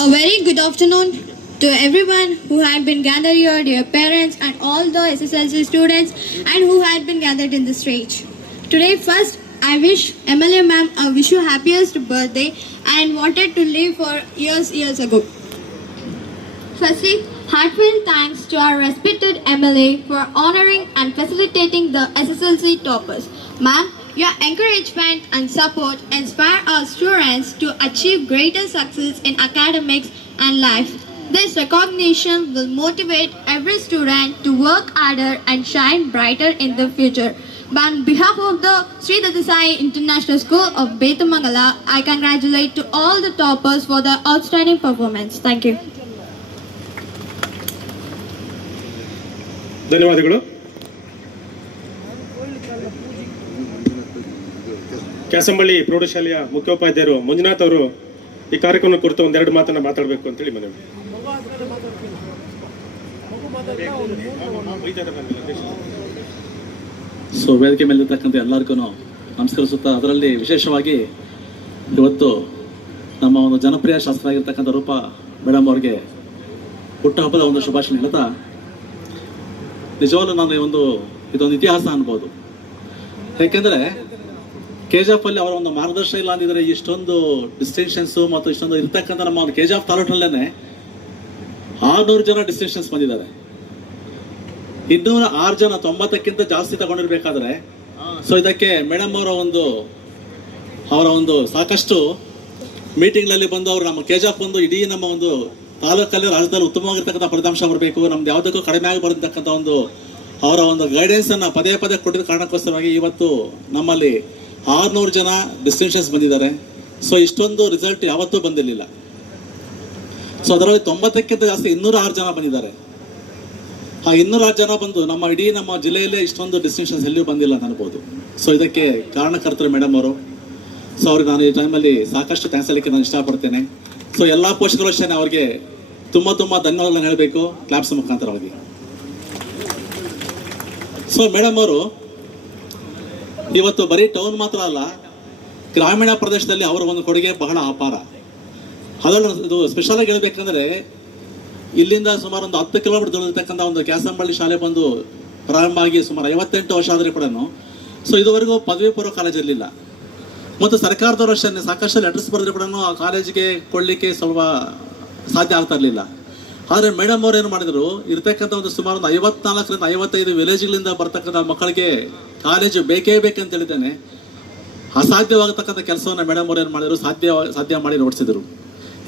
A very good afternoon to everyone who had been gathered here, dear parents and all the SSLC students and who had been gathered in the stage. Today first I wish MLA ma'am a wish you happiest birthday and wanted to live for years ago. Firstly, heartfelt thanks to our respected MLA for honoring and facilitating the SSLC toppers. Ma'am, your encouragement and support inspire our students to achieve greater success in academics and life. This recognition will motivate every student to work harder and shine brighter in the future. On behalf of the Sri Datta Sai International School of Betamangala, I congratulate to all the toppers for their outstanding performance. Thank you. ಧನ್ಯವಾದಗಳು. ಕ್ಯಾಸಂಬಳ್ಳಿ ಪ್ರೌಢಶಾಲೆಯ ಮುಖ್ಯೋಪಾಧ್ಯಾಯರು ಮಂಜುನಾಥ್ ಅವರು ಈ ಕಾರ್ಯಕ್ರಮ ಕುರಿತು ಒಂದೆರಡು ಮಾತನ್ನ ಮಾತಾಡಬೇಕು ಅಂತೇಳಿ ಮನವಿ. ಸೊ ವೇದಿಕೆ ಮೇಲಿರ್ತಕ್ಕಂಥ ಎಲ್ಲರಿಗೂ ನಮಸ್ಕರಿಸುತ್ತಾ, ಅದರಲ್ಲಿ ವಿಶೇಷವಾಗಿ ಇವತ್ತು ನಮ್ಮ ಒಂದು ಜನಪ್ರಿಯ ಶಾಸಕರಾಗಿರ್ತಕ್ಕಂಥ ರೂಪಾ ಮೇಡಮ್ ಅವರಿಗೆ ಹುಟ್ಟುಹಬ್ಬದ ಒಂದು ಶುಭಾಶಯ ಹೇಳ್ತಾ, ನಿಜವಾಗ್ಲೂ ನಾನು ಇದೊಂದು ಇತಿಹಾಸ ಅನ್ಬೋದು. ಯಾಕೆಂದರೆ KGF ಅಲ್ಲಿ ಅವರ ಒಂದು ಮಾರ್ಗದರ್ಶನ ಇಲ್ಲ ಅಂದಿದ್ರೆ ಇಷ್ಟೊಂದು ಡಿಸ್ಟಿಂಕ್ಷನ್ಸು ಮತ್ತು ಇಷ್ಟೊಂದು ಇರ್ತಕ್ಕಂಥ ನಮ್ಮ ಒಂದು KGF ತಾಲೂಕಿನಲ್ಲೇ 600 ಜನ ಡಿಸ್ಟಿಂಕ್ಷನ್ಸ್ ಬಂದಿದ್ದಾರೆ. 206 ಜನ 90ಕ್ಕಿಂತ ಜಾಸ್ತಿ ತಗೊಂಡಿರ್ಬೇಕಾದ್ರೆ ಸೊ ಇದಕ್ಕೆ ಮೇಡಮ್ ಅವರ ಒಂದು ಸಾಕಷ್ಟು ಮೀಟಿಂಗ್ನಲ್ಲಿ ಬಂದು ಅವರು ನಮ್ಮ KGF ಒಂದು ಇಡೀ ನಮ್ಮ ಒಂದು ತಾಲೂಕಲ್ಲಿ ರಾಜ್ಯದಲ್ಲಿ ಉತ್ತಮವಾಗಿರ್ತಕ್ಕಂಥ ಫಲಿತಾಂಶ ಬರಬೇಕು, ನಮ್ದು ಯಾವುದಕ್ಕೂ ಕಡಿಮೆ ಆಗಿ ಬರತಕ್ಕಂಥ ಒಂದು ಅವರ ಒಂದು ಗೈಡೆನ್ಸ್ ಅನ್ನ ಪದೇ ಪದೇ ಕೊಟ್ಟಿದ್ದ ಕಾರಣಕ್ಕೋಸ್ಕರವಾಗಿ ಇವತ್ತು ನಮ್ಮಲ್ಲಿ 600 ಜನ ಡಿಸ್ಟಿಂಕ್ಷನ್ಸ್ ಬಂದಿದ್ದಾರೆ. ಸೊ ಇಷ್ಟೊಂದು ರಿಸಲ್ಟ್ ಯಾವತ್ತೂ ಬಂದಿರಲಿಲ್ಲ. ಸೊ ಅದರಲ್ಲಿ 90ಕ್ಕಿಂತ ಜಾಸ್ತಿ 206 ಜನ ಬಂದಿದ್ದಾರೆ. ಆ 206 ಜನ ಬಂದು ನಮ್ಮ ಇಡೀ ನಮ್ಮ ಜಿಲ್ಲೆಯಲ್ಲೇ ಇಷ್ಟೊಂದು ಡಿಸ್ಟಿಂಕ್ಷನ್ಸ್ ಎಲ್ಲಿಯೂ ಬಂದಿಲ್ಲ ಅಂತ ಅನ್ಬೋದು. ಸೊ ಇದಕ್ಕೆ ಕಾರಣಕರ್ತರು ಮೇಡಮ್ ಅವರು. ಸೊ ಅವ್ರಿಗೆ ನಾನು ಈ ಟೈಮಲ್ಲಿ ಸಾಕಷ್ಟು ಥ್ಯಾಂಕ್ಸ್ ಹೇಳಲಿಕ್ಕೆ ನಾನು ಇಷ್ಟಪಡ್ತೇನೆ. ಸೊ ಎಲ್ಲ ಪೋಷಕರು ಅಷ್ಟೇ ಅವ್ರಿಗೆ ತುಂಬ ಧನ್ಯವಾದಗಳನ್ನು ಹೇಳಬೇಕು ಕ್ಲಾಪ್ಸ್ ಮುಖಾಂತರವಾಗಿ. ಸೊ ಮೇಡಮ್ ಅವರು ಇವತ್ತು ಬರೀ ಟೌನ್ ಮಾತ್ರ ಅಲ್ಲ, ಗ್ರಾಮೀಣ ಪ್ರದೇಶದಲ್ಲಿ ಅವರ ಒಂದು ಕೊಡುಗೆ ಬಹಳ ಅಪಾರ. ಅದನ್ನು ಇದು ಸ್ಪೆಷಲ್ ಆಗಿ ಹೇಳ್ಬೇಕಂದ್ರೆ ಇಲ್ಲಿಂದ ಸುಮಾರು ಒಂದು 10 ಕಿಲೋಮೀಟರ್ ದೂರ ಇರತಕ್ಕಂಥ ಒಂದು ಕ್ಯಾಸಂಬಳ್ಳಿ ಶಾಲೆ ಬಂದು ಪ್ರಾರಂಭ ಆಗಿ ಸುಮಾರು 58 ವರ್ಷ ಆದರೆ ಕೂಡ ಸೊ ಇದುವರೆಗೂ ಪದವಿ ಪೂರ್ವ ಕಾಲೇಜ್ ಇರಲಿಲ್ಲ. ಮತ್ತು ಸರ್ಕಾರದವರು ಅಷ್ಟೇ ಸಾಕಷ್ಟು ಲೆಟರ್ಸ್ ಬರೆದ್ರು ಕೂಡ ಆ ಕಾಲೇಜಿಗೆ ಕೊಡಲಿಕ್ಕೆ ಸ್ವಲ್ಪ ಸಾಧ್ಯ ಆಗ್ತಾ ಇರಲಿಲ್ಲ. ಆದರೆ ಮೇಡಮ್ ಅವ್ರು ಏನು ಮಾಡಿದ್ರು, ಇರ್ತಕ್ಕಂಥ ಒಂದು ಸುಮಾರು ಒಂದು 54ರಿಂದ 55 ವಿಲೇಜ್ಗಳಿಂದ ಬರ್ತಕ್ಕಂಥ ಮಕ್ಕಳಿಗೆ ಕಾಲೇಜು ಬೇಕೇ ಬೇಕಂತ ಹೇಳಿದ್ದೇನೆ ಅಸಾಧ್ಯವಾಗತಕ್ಕಂಥ ಕೆಲಸವನ್ನು ಮೇಡಮ್ ಅವ್ರು ಏನು ಮಾಡಿದ್ರು, ಸಾಧ್ಯ ಮಾಡಿ ನೋಡಿಸಿದ್ರು.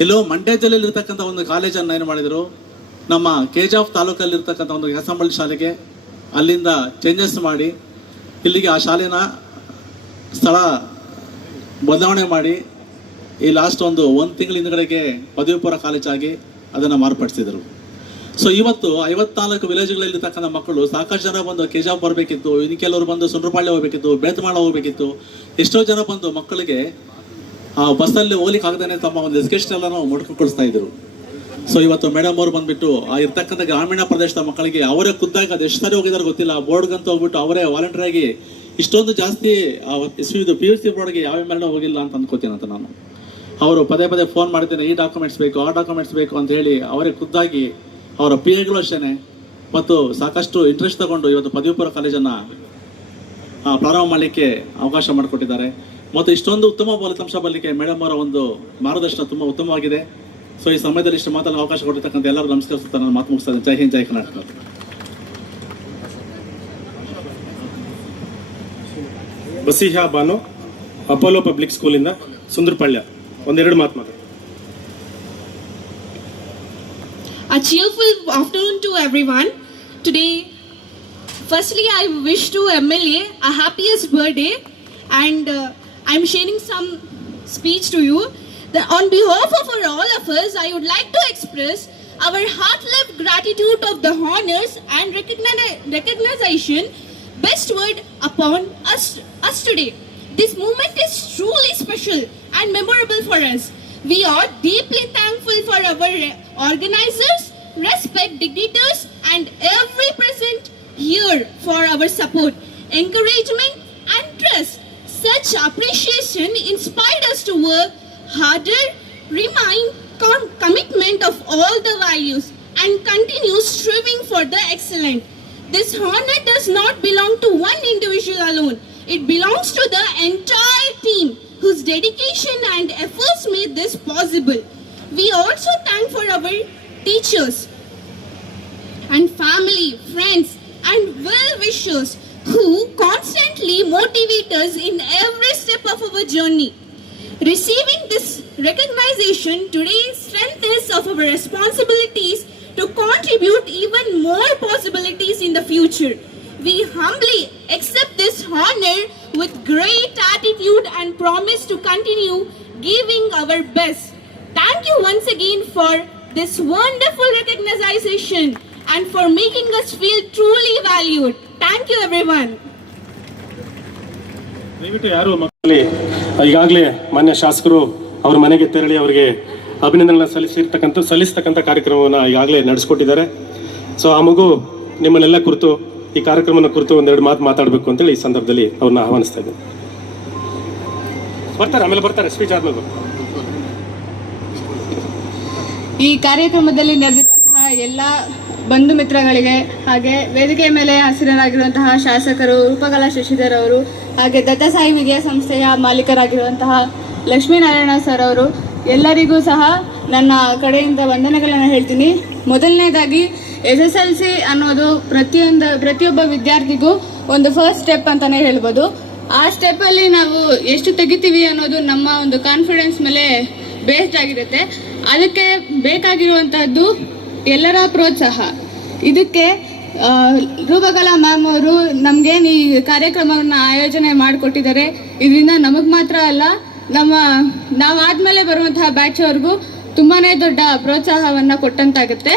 ಇಲ್ಲೋ ಮಂಡ್ಯ ಜಿಲ್ಲೆಯಲ್ಲಿ ಇರ್ತಕ್ಕಂಥ ಒಂದು ಕಾಲೇಜನ್ನು ಏನು ಮಾಡಿದರು, ನಮ್ಮ KGF ತಾಲೂಕಲ್ಲಿ ಇರ್ತಕ್ಕಂಥ ಒಂದು ಕ್ಯಾಸಂಬಳ್ಳಿ ಶಾಲೆಗೆ ಅಲ್ಲಿಂದ ಚೇಂಜಸ್ ಮಾಡಿ ಇಲ್ಲಿಗೆ ಆ ಶಾಲೆನ ಸ್ಥಳ ಬದಲಾವಣೆ ಮಾಡಿ ಈ ಲಾಸ್ಟ್ ಒಂದು ತಿಂಗಳ ಹಿಂದುಗಡೆಗೆ ಪದವಿ ಪೂರ್ವ ಕಾಲೇಜಾಗಿ ಅದನ್ನು ಮಾರ್ಪಡಿಸಿದರು. ಸೊ ಇವತ್ತು 54 ವಿಲೇಜ್ಗಳಲ್ಲಿರ್ತಕ್ಕಂಥ ಮಕ್ಕಳು ಸಾಕಷ್ಟು ಜನ ಬಂದು KGF ಬರಬೇಕಿತ್ತು, ಇನ್ನು ಕೆಲವರು ಬಂದು ಸುಂಡ್ರಪಾಳ್ಯ ಹೋಗಬೇಕಿತ್ತು, ಬೇತಮಾಳ ಹೋಗಬೇಕಿತ್ತು. ಎಷ್ಟೋ ಜನ ಬಂದು ಮಕ್ಕಳಿಗೆ ಆ ಬಸ್ಸಲ್ಲಿ ಹೋಗ್ಲಿಕ್ಕೆ ಆಗದೇ ತಮ್ಮ ಒಂದು ಎಜುಕೇಶನ್ ಎಲ್ಲನೂ ಮುಡ್ಕೊಳಿಸ್ತಾ ಇದ್ರು. ಸೊ ಇವತ್ತು ಮೇಡಮ್ ಅವರು ಬಂದ್ಬಿಟ್ಟು ಆ ಇರ್ತಕ್ಕಂಥ ಗ್ರಾಮೀಣ ಪ್ರದೇಶದ ಮಕ್ಕಳಿಗೆ ಅವರೇ ಖುದ್ದಾಗಿ ಅದು ಎಷ್ಟು ಸಾರಿ ಹೋಗಿದಾರೆ ಗೊತ್ತಿಲ್ಲ, ಬೋರ್ಡ್ಗಂತ ಹೋಗ್ಬಿಟ್ಟು ಅವರೇ ವಾಲಂಟಿಯರ್ ಆಗಿ ಇಷ್ಟೊಂದು ಜಾಸ್ತಿ ಇದು PUC ಬೋರ್ಡ್ಗೆ ಯಾವ ಮೇಲೂ ಹೋಗಿಲ್ಲ ಅಂತ ಅಂದ್ಕೋತೀನಿ ಅಂತ ನಾನು. ಅವರು ಪದೇ ಫೋನ್ ಮಾಡ್ತೇನೆ, ಈ ಡಾಕ್ಯುಮೆಂಟ್ಸ್ ಬೇಕು ಆ ಡಾಕ್ಯುಮೆಂಟ್ಸ್ ಬೇಕು ಅಂತ ಹೇಳಿ ಅವರೇ ಖುದ್ದಾಗಿ ಅವರ PAಗಳು ಅಷ್ಟೇ ಮತ್ತು ಸಾಕಷ್ಟು ಇಂಟ್ರೆಸ್ಟ್ ತಗೊಂಡು ಇವತ್ತು ಪದವಿ ಪೂರ್ವ ಕಾಲೇಜನ್ನು ಪ್ರಾರಂಭ ಮಾಡಲಿಕ್ಕೆ ಅವಕಾಶ ಮಾಡಿಕೊಟ್ಟಿದ್ದಾರೆ. ಮತ್ತು ಇಷ್ಟೊಂದು ಉತ್ತಮ ಫಲಿತಾಂಶ ಬರಲಿಕ್ಕೆ ಮೇಡಮ್ ಅವರ ಒಂದು ಮಾರ್ಗದರ್ಶನ ತುಂಬ ಉತ್ತಮವಾಗಿದೆ. ಸೊ ಈ ಸಮಯದಲ್ಲಿ ಇಷ್ಟು ಮಾತನ್ನು ಅವಕಾಶ ಕೊಟ್ಟಿರ್ತಕ್ಕಂಥ ಎಲ್ಲರೂ ನಮಸ್ಕರಿಸುತ್ತಾ ನಾನು ಮಾತು ಮುಗಿಸ್ತೇನೆ. ಜೈ ಹಿಂದ್, ಜೈ ಕರ್ನಾಟಕ. ಬಸಿಹಾ ಬಾನು, ಅಪೋಲೋ ಪಬ್ಲಿಕ್ ಸ್ಕೂಲಿಂದ ಸುಂದರಪಾಳ್ಯ, ಒಂದೆರಡು ಮಾತು ಮಾತಾಡಿ. A cheerful afternoon to everyone. Today, firstly, I wish to MLA a happiest birthday, and I'm sharing some speech to you. On behalf of all of us, I would like to express our heartfelt gratitude of the honors and recognition bestowed upon us today. This moment is truly special and memorable for us. We are deeply thankful for our organizers, respect dignitaries, and every present here for our support, encouragement, and trust. Such appreciation inspired us to work harder, remain commitment of all the values, and continue striving for the excellent. This honor does not belong to one individual alone. It belongs to the entire team whose dedication and efforts made this possible. We also thank for our teachers and family, friends, and well-wishers who constantly motivate us in every step of our journey. Receiving this recognition today strengthens of our responsibilities to contribute even more possibilities in the future. We humbly accept this honor with great attitude and promise to continue giving our best. Thank you once again for this wonderful recognition and for making us feel truly valued. Thank you everyone. ದಯವಿಟ್ಟು ಯಾರು ಮಕ್ಕಳಲ್ಲಿ ಈಗಾಗಲೇ ಮಾನ್ಯ ಶಾಸಕರು ಅವ್ರ ಮನೆಗೆ ತೆರಳಿ ಅವರಿಗೆ ಅಭಿನಂದನೆ ಸಲ್ಲಿಸ್ತಕ್ಕಂಥ ಕಾರ್ಯಕ್ರಮವನ್ನು ಈಗಾಗಲೇ ನಡೆಸ್ಕೊಟ್ಟಿದ್ದಾರೆ. ಸೊ ಆ ಮಗು ನಿಮ್ಮನ್ನೆಲ್ಲ ಕುರಿತು ಈ ಕಾರ್ಯಕ್ರಮನ ಕುರಿತು ಒಂದೆರಡು ಮಾತು ಮಾತಾಡಬೇಕು ಅಂತೇಳಿ ಈ ಸಂದರ್ಭದಲ್ಲಿ ಅವ್ರನ್ನ ಆಹ್ವಾನಿಸ್ತಾ ಇದ್ದೀನಿ. ಆಮೇಲೆ ಬರ್ತಾರೆ ಸ್ಪೀಚ್ ಆದ್ಮೇಲೆ. ಈ ಕಾರ್ಯಕ್ರಮದಲ್ಲಿ ನೆರೆದಿರುವಂತಹ ಎಲ್ಲ ಬಂಧು ಮಿತ್ರಗಳಿಗೆ ಹಾಗೆ ವೇದಿಕೆಯ ಮೇಲೆ ಹಸಿರಾಗಿರುವಂತಹ ಶಾಸಕರು ರೂಪಕಲಾ ಶಶಿಧರ್ ಅವರು, ಹಾಗೆ ದತ್ತಸಾಯಿ ವಿದ್ಯಾಸಂಸ್ಥೆಯ ಮಾಲೀಕರಾಗಿರುವಂತಹ ಲಕ್ಷ್ಮೀನಾರಾಯಣ ಸರ್ ಅವರು ಎಲ್ಲರಿಗೂ ಸಹ ನನ್ನ ಕಡೆಯಿಂದ ವಂದನೆಗಳನ್ನು ಹೇಳ್ತೀನಿ. ಮೊದಲನೇದಾಗಿ SSLC ಅನ್ನೋದು ಪ್ರತಿಯೊಬ್ಬ ವಿದ್ಯಾರ್ಥಿಗೂ ಒಂದು ಫಸ್ಟ್ ಸ್ಟೆಪ್ ಅಂತಲೇ ಹೇಳ್ಬೋದು. ಆ ಸ್ಟೆಪ್ಪಲ್ಲಿ ನಾವು ಎಷ್ಟು ತೆಗಿತೀವಿ ಅನ್ನೋದು ನಮ್ಮ ಒಂದು ಕಾನ್ಫಿಡೆನ್ಸ್ ಮೇಲೆ ಬೇಸ್ಡ್ ಆಗಿರುತ್ತೆ. ಅದಕ್ಕೆ ಬೇಕಾಗಿರುವಂತಹದ್ದು ಎಲ್ಲರ ಪ್ರೋತ್ಸಾಹ. ಇದಕ್ಕೆ ರೂಪಕಲಾ ಮ್ಯಾಮ್ ಅವರು ನಮಗೇನು ಈ ಕಾರ್ಯಕ್ರಮವನ್ನು ಆಯೋಜನೆ ಮಾಡಿಕೊಟ್ಟಿದ್ದಾರೆ. ಇದರಿಂದ ನಮಗೆ ಮಾತ್ರ ಅಲ್ಲ, ನಾವಾದ್ಮೇಲೆ ಬರುವಂತಹ ಬ್ಯಾಚ್ ಅವ್ರಿಗೂ ತುಂಬಾ ದೊಡ್ಡ ಪ್ರೋತ್ಸಾಹವನ್ನು ಕೊಟ್ಟಂತಾಗುತ್ತೆ.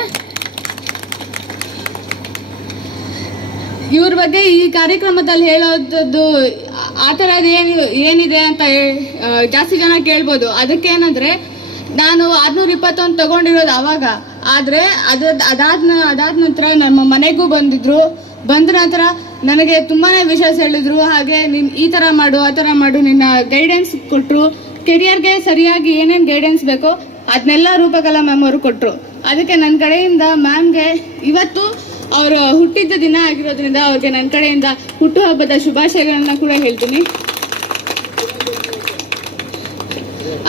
ಇವ್ರ ಬಗ್ಗೆ ಈ ಕಾರ್ಯಕ್ರಮದಲ್ಲಿ ಹೇಳೋದು ಆ ಥರದ್ದು ಏನಿದೆ ಅಂತ ಜಾಸ್ತಿ ಜನ ಕೇಳ್ಬೋದು. ಅದಕ್ಕೇನಂದರೆ ನಾನು 621 ತಗೊಂಡಿರೋದು ಆವಾಗ. ಆದರೆ ಅದಾದ ನಂತರ ನಮ್ಮ ಮನೆಗೂ ಬಂದ ನಂತರ ನನಗೆ ತುಂಬಾ ವಿಷಯ ಹೇಳಿದ್ರು. ಹಾಗೆ ನೀನು ಈ ಥರ ಮಾಡು, ಆ ಥರ ಮಾಡು, ನಿನ್ನ ಗೈಡೆನ್ಸ್ ಕೊಟ್ಟರು. ಕೆರಿಯರ್ಗೆ ಸರಿಯಾಗಿ ಏನೇನು ಗೈಡೆನ್ಸ್ ಬೇಕೋ ಅದನ್ನೆಲ್ಲ ರೂಪಕಲಾ ಮ್ಯಾಮ್ ಅವರು ಕೊಟ್ಟರು. ಅದಕ್ಕೆ ನನ್ನ ಕಡೆಯಿಂದ ಮ್ಯಾಮ್ಗೆ ಇವತ್ತು ಅವರ ಹುಟ್ಟಿದ ದಿನ ಆಗಿರೋದ್ರಿಂದ ಅವ್ರಿಗೆ ನನ್ನ ಕಡೆಯಿಂದ ಹುಟ್ಟುಹಬ್ಬದ ಶುಭಾಶಯಗಳನ್ನ ಕೂಡ ಹೇಳ್ತೀನಿ.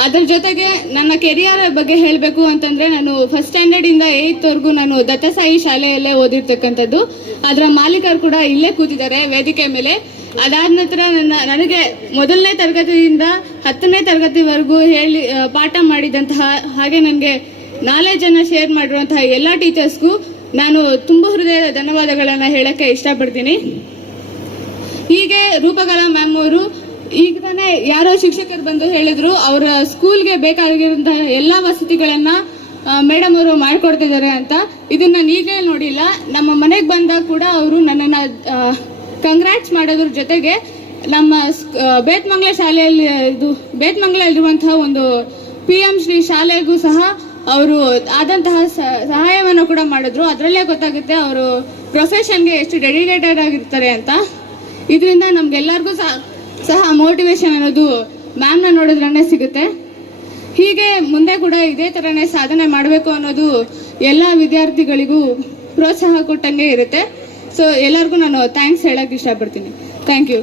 ಅದರ ಜೊತೆಗೆ ನನ್ನ ಕೆರಿಯರ್ ಬಗ್ಗೆ ಹೇಳಬೇಕು ಅಂತಂದರೆ, ನಾನು ಫಸ್ಟ್ ಸ್ಟ್ಯಾಂಡರ್ಡಿಂದ 8th ನಾನು ದತ್ತಸಾಯಿ ಶಾಲೆಯಲ್ಲೇ ಓದಿರ್ತಕ್ಕಂಥದ್ದು. ಅದರ ಮಾಲೀಕರು ಕೂಡ ಇಲ್ಲೇ ಕೂತಿದ್ದಾರೆ ವೇದಿಕೆ ಮೇಲೆ. ಅದಾದ ನಂತರ ನನಗೆ 1ನೇ ತರಗತಿಯಿಂದ 10ನೇ ತರಗತಿವರೆಗೂ ಪಾಠ ಮಾಡಿದಂತಹ, ಹಾಗೆ ನನಗೆ ನಾಲೆಜನ್ನು ಶೇರ್ ಮಾಡಿರುವಂತಹ ಎಲ್ಲ ಟೀಚರ್ಸ್ಗೂ ನಾನು ತುಂಬ ಹೃದಯದ ಧನ್ಯವಾದಗಳನ್ನು ಹೇಳೋಕ್ಕೆ ಇಷ್ಟಪಡ್ತೀನಿ. ಹೀಗೆ ರೂಪಕಲಾ ಮ್ಯಾಮ್ ಅವರು ಈಗ ತಾನೇ ಯಾರೋ ಶಿಕ್ಷಕರು ಬಂದು ಹೇಳಿದ್ರು, ಅವರ ಸ್ಕೂಲ್ಗೆ ಬೇಕಾಗಿರುವಂತಹ ಎಲ್ಲ ವಸತಿಗಳನ್ನು ಮೇಡಮ್ ಅವರು ಮಾಡಿಕೊಡ್ತಿದ್ದಾರೆ ಅಂತ. ಇದನ್ನ ನಾನು ಈಗಲೇ ನೋಡಿಲ್ಲ. ನಮ್ಮ ಮನೆಗೆ ಬಂದಾಗ ಕೂಡ ಅವರು ನನ್ನನ್ನು ಕಂಗ್ರ್ಯಾಟ್ಸ್ ಮಾಡೋದ್ರ ಜೊತೆಗೆ ನಮ್ಮ ಬೇತ್ಮಂಗ್ಲ ಶಾಲೆಯಲ್ಲಿ ಬೇತ್ಮಂಗ್ಲಲ್ಲಿರುವಂತಹ ಒಂದು PM ಶ್ರೀ ಶಾಲೆಗೂ ಸಹ ಅವರು ಆದಂತಹ ಸಹಾಯವನ್ನು ಕೂಡ ಮಾಡಿದ್ರು. ಅದರಲ್ಲೇ ಗೊತ್ತಾಗುತ್ತೆ ಅವರು ಪ್ರೊಫೆಷನ್ಗೆ ಎಷ್ಟು ಡೆಡಿಕೇಟೆಡ್ ಆಗಿರ್ತಾರೆ ಅಂತ. ಇದರಿಂದ ನಮ್ಗೆಲ್ಲರಿಗೂ ಸಹ ಮೋಟಿವೇಶನ್ ಅನ್ನೋದು ಮ್ಯಾಮ್ನ ನೋಡಿದ್ರೇ ಸಿಗುತ್ತೆ. ಹೀಗೆ ಮುಂದೆ ಕೂಡ ಇದೇ ಥರನೇ ಸಾಧನೆ ಮಾಡಬೇಕು ಅನ್ನೋದು ಎಲ್ಲ ವಿದ್ಯಾರ್ಥಿಗಳಿಗೂ ಪ್ರೋತ್ಸಾಹ ಕೊಟ್ಟಂಗೆ ಇರುತ್ತೆ. ಸೊ ಎಲ್ಲರಿಗೂ ನಾನು ಥ್ಯಾಂಕ್ಸ್ ಹೇಳೋಕ್ಕೆ ಇಷ್ಟಪಡ್ತೀನಿ. Thank you.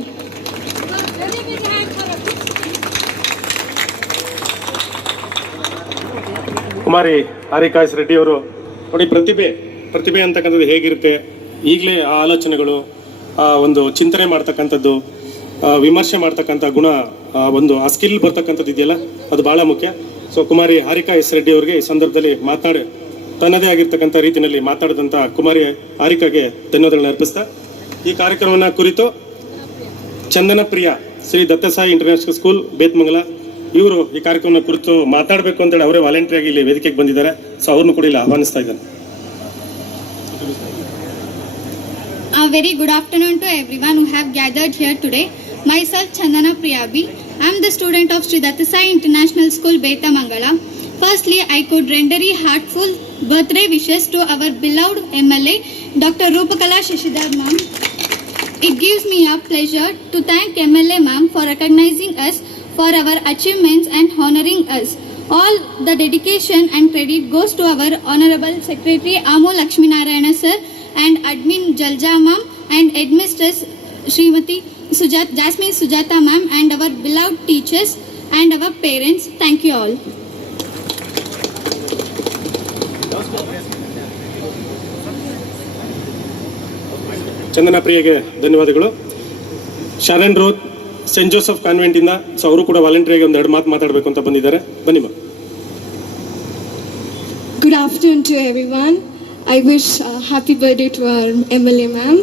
Kumari Harika S Reddy ಅವರು ನೋಡಿ, ಪ್ರತಿಭೆ ಅಂತಕ್ಕಂಥದ್ದು ಹೇಗಿರುತ್ತೆ, ಈಗಲೇ ಆ ಆಲೋಚನೆಗಳು, ಆ ಒಂದು ಚಿಂತನೆ ಮಾಡ್ತಕ್ಕಂಥದ್ದು, ವಿಮರ್ಶೆ ಮಾಡ್ತಕ್ಕಂಥ ಗುಣ, ಒಂದು ಆ ಸ್ಕಿಲ್ ಬರ್ತಕ್ಕಂಥದ್ದು ಇದೆಯಲ್ಲ, ಅದು ಭಾಳ ಮುಖ್ಯ. ಸೊ ಕುಮಾರಿ ಹಾರಿಕಾ ಎಸ್ ರೆಡ್ಡಿ ಅವರಿಗೆ ಈ ಸಂದರ್ಭದಲ್ಲಿ ತನ್ನದೇ ಆಗಿರ್ತಕ್ಕಂಥ ರೀತಿಯಲ್ಲಿ ಮಾತಾಡಿದಂಥ ಕುಮಾರಿ ಹಾರಿಕಾಗೆ ಧನ್ಯವಾದಗಳನ್ನ ಅರ್ಪಿಸ್ತಾ, ಈ ಕಾರ್ಯಕ್ರಮನ ಕುರಿತು ಚಂದನ ಪ್ರಿಯ ಶ್ರೀ ದತ್ತಸಾಯಿ ಇಂಟರ್ನ್ಯಾಷನಲ್ ಸ್ಕೂಲ್ ಬೇತ್ಮಂಗಲ ಇವರು ಈ ಕಾರ್ಯಕ್ರಮನ ಕುರಿತು ಮಾತಾಡಬೇಕು ಅಂತೇಳಿ ಅವರೇ ವಾಲಂಟಿಯರ್ ಆಗಿ ಇಲ್ಲಿ ವೇದಿಕೆಗೆ ಬಂದಿದ್ದಾರೆ. ಸೊ ಅವ್ರನ್ನು ಕೂಡ ಇಲ್ಲಿ ಆಹ್ವಾನಿಸ್ತಾ ಇದ್ದಾರೆ. A very good afternoon to everyone who have gathered here today. Myself Chandana Priyabi. I am the student of Sri Dattasai International School, Betamangala. Firstly, I could render heartful birthday wishes to our beloved MLA, Dr. Rupakala Shashidhar ma'am. It gives me a pleasure to thank MLA ma'am for recognizing us for our achievements and honoring us. All the dedication and credit goes to our Honorable Secretary Amu Lakshminarayana sir and Admin Jalja ma'am and Headmistress Srimati Jasmine Sujata ma'am and our beloved teachers and our parents. Thank you all. Chandana ಪ್ರಿಯಗೆ ಧನ್ಯವಾದಗಳು. ಶರಣ್ ರೋತ್ saint Joseph convent ಇಂದ, so ಅವರು ಕೂಡ volunteer ಒಂದೆರಡು ಮಾತು ಮಾತಾಡಬೇಕು ಅಂತ ಬಂದಿದ್ದಾರೆ. ಬನ್ನಿ ಮಾ. Good afternoon to everyone. I wish happy birthday to our MLA ma'am.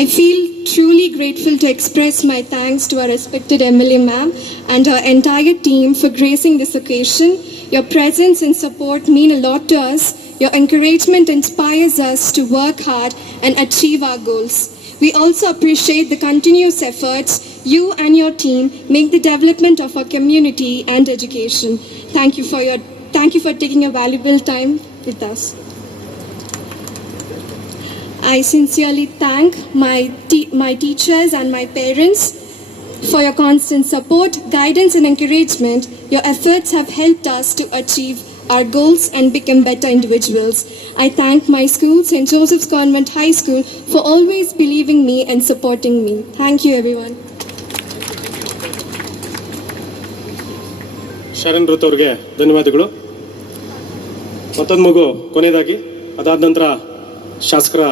I feel truly grateful to express my thanks to our respected MLA ma'am and our entire team for gracing this occasion. Your presence and support mean a lot to us. Your encouragement inspires us to work hard and achieve our goals. We also appreciate the continuous efforts you and your team make the development of our community and education. Thank you for taking your valuable time with us. I sincerely thank my teachers and my parents for your constant support, guidance and encouragement. Your efforts have helped us to achieve our goals and become better individuals. I thank my school, St. Joseph's Convent High School, for always believing me and supporting me. Thank you, everyone. Sharan ಋತ್ ಅವ್ರಿಗೆ ಧನ್ಯವಾದಗಳು. ಮತ್ತೊಂದು ಮಗು ಕೊನೆಯದಾಗಿ, ಅದಾದ ನಂತರ ಶಾಸಕರ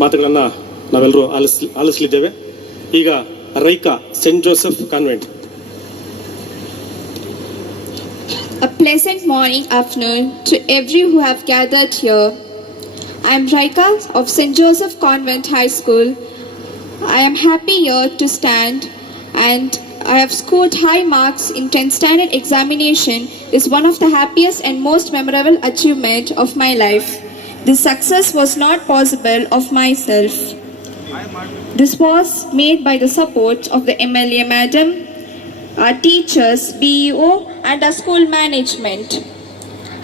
ಮಾತುಗಳನ್ನು ನಾವೆಲ್ಲರೂ ಆಲಿಸಲಿದ್ದೇವೆ. ಈಗ Raika, saint Joseph convent. A pleasant morning, afternoon to every who have gathered here. I am Raika of St. Joseph Convent High School. I am happy here to stand, and I have scored high marks in 10th standard examination. Is one of the happiest and most memorable achievement of my life. This success was not possible of myself. This was made by the support of the MLA Madam, our teachers, BEO, and our school management.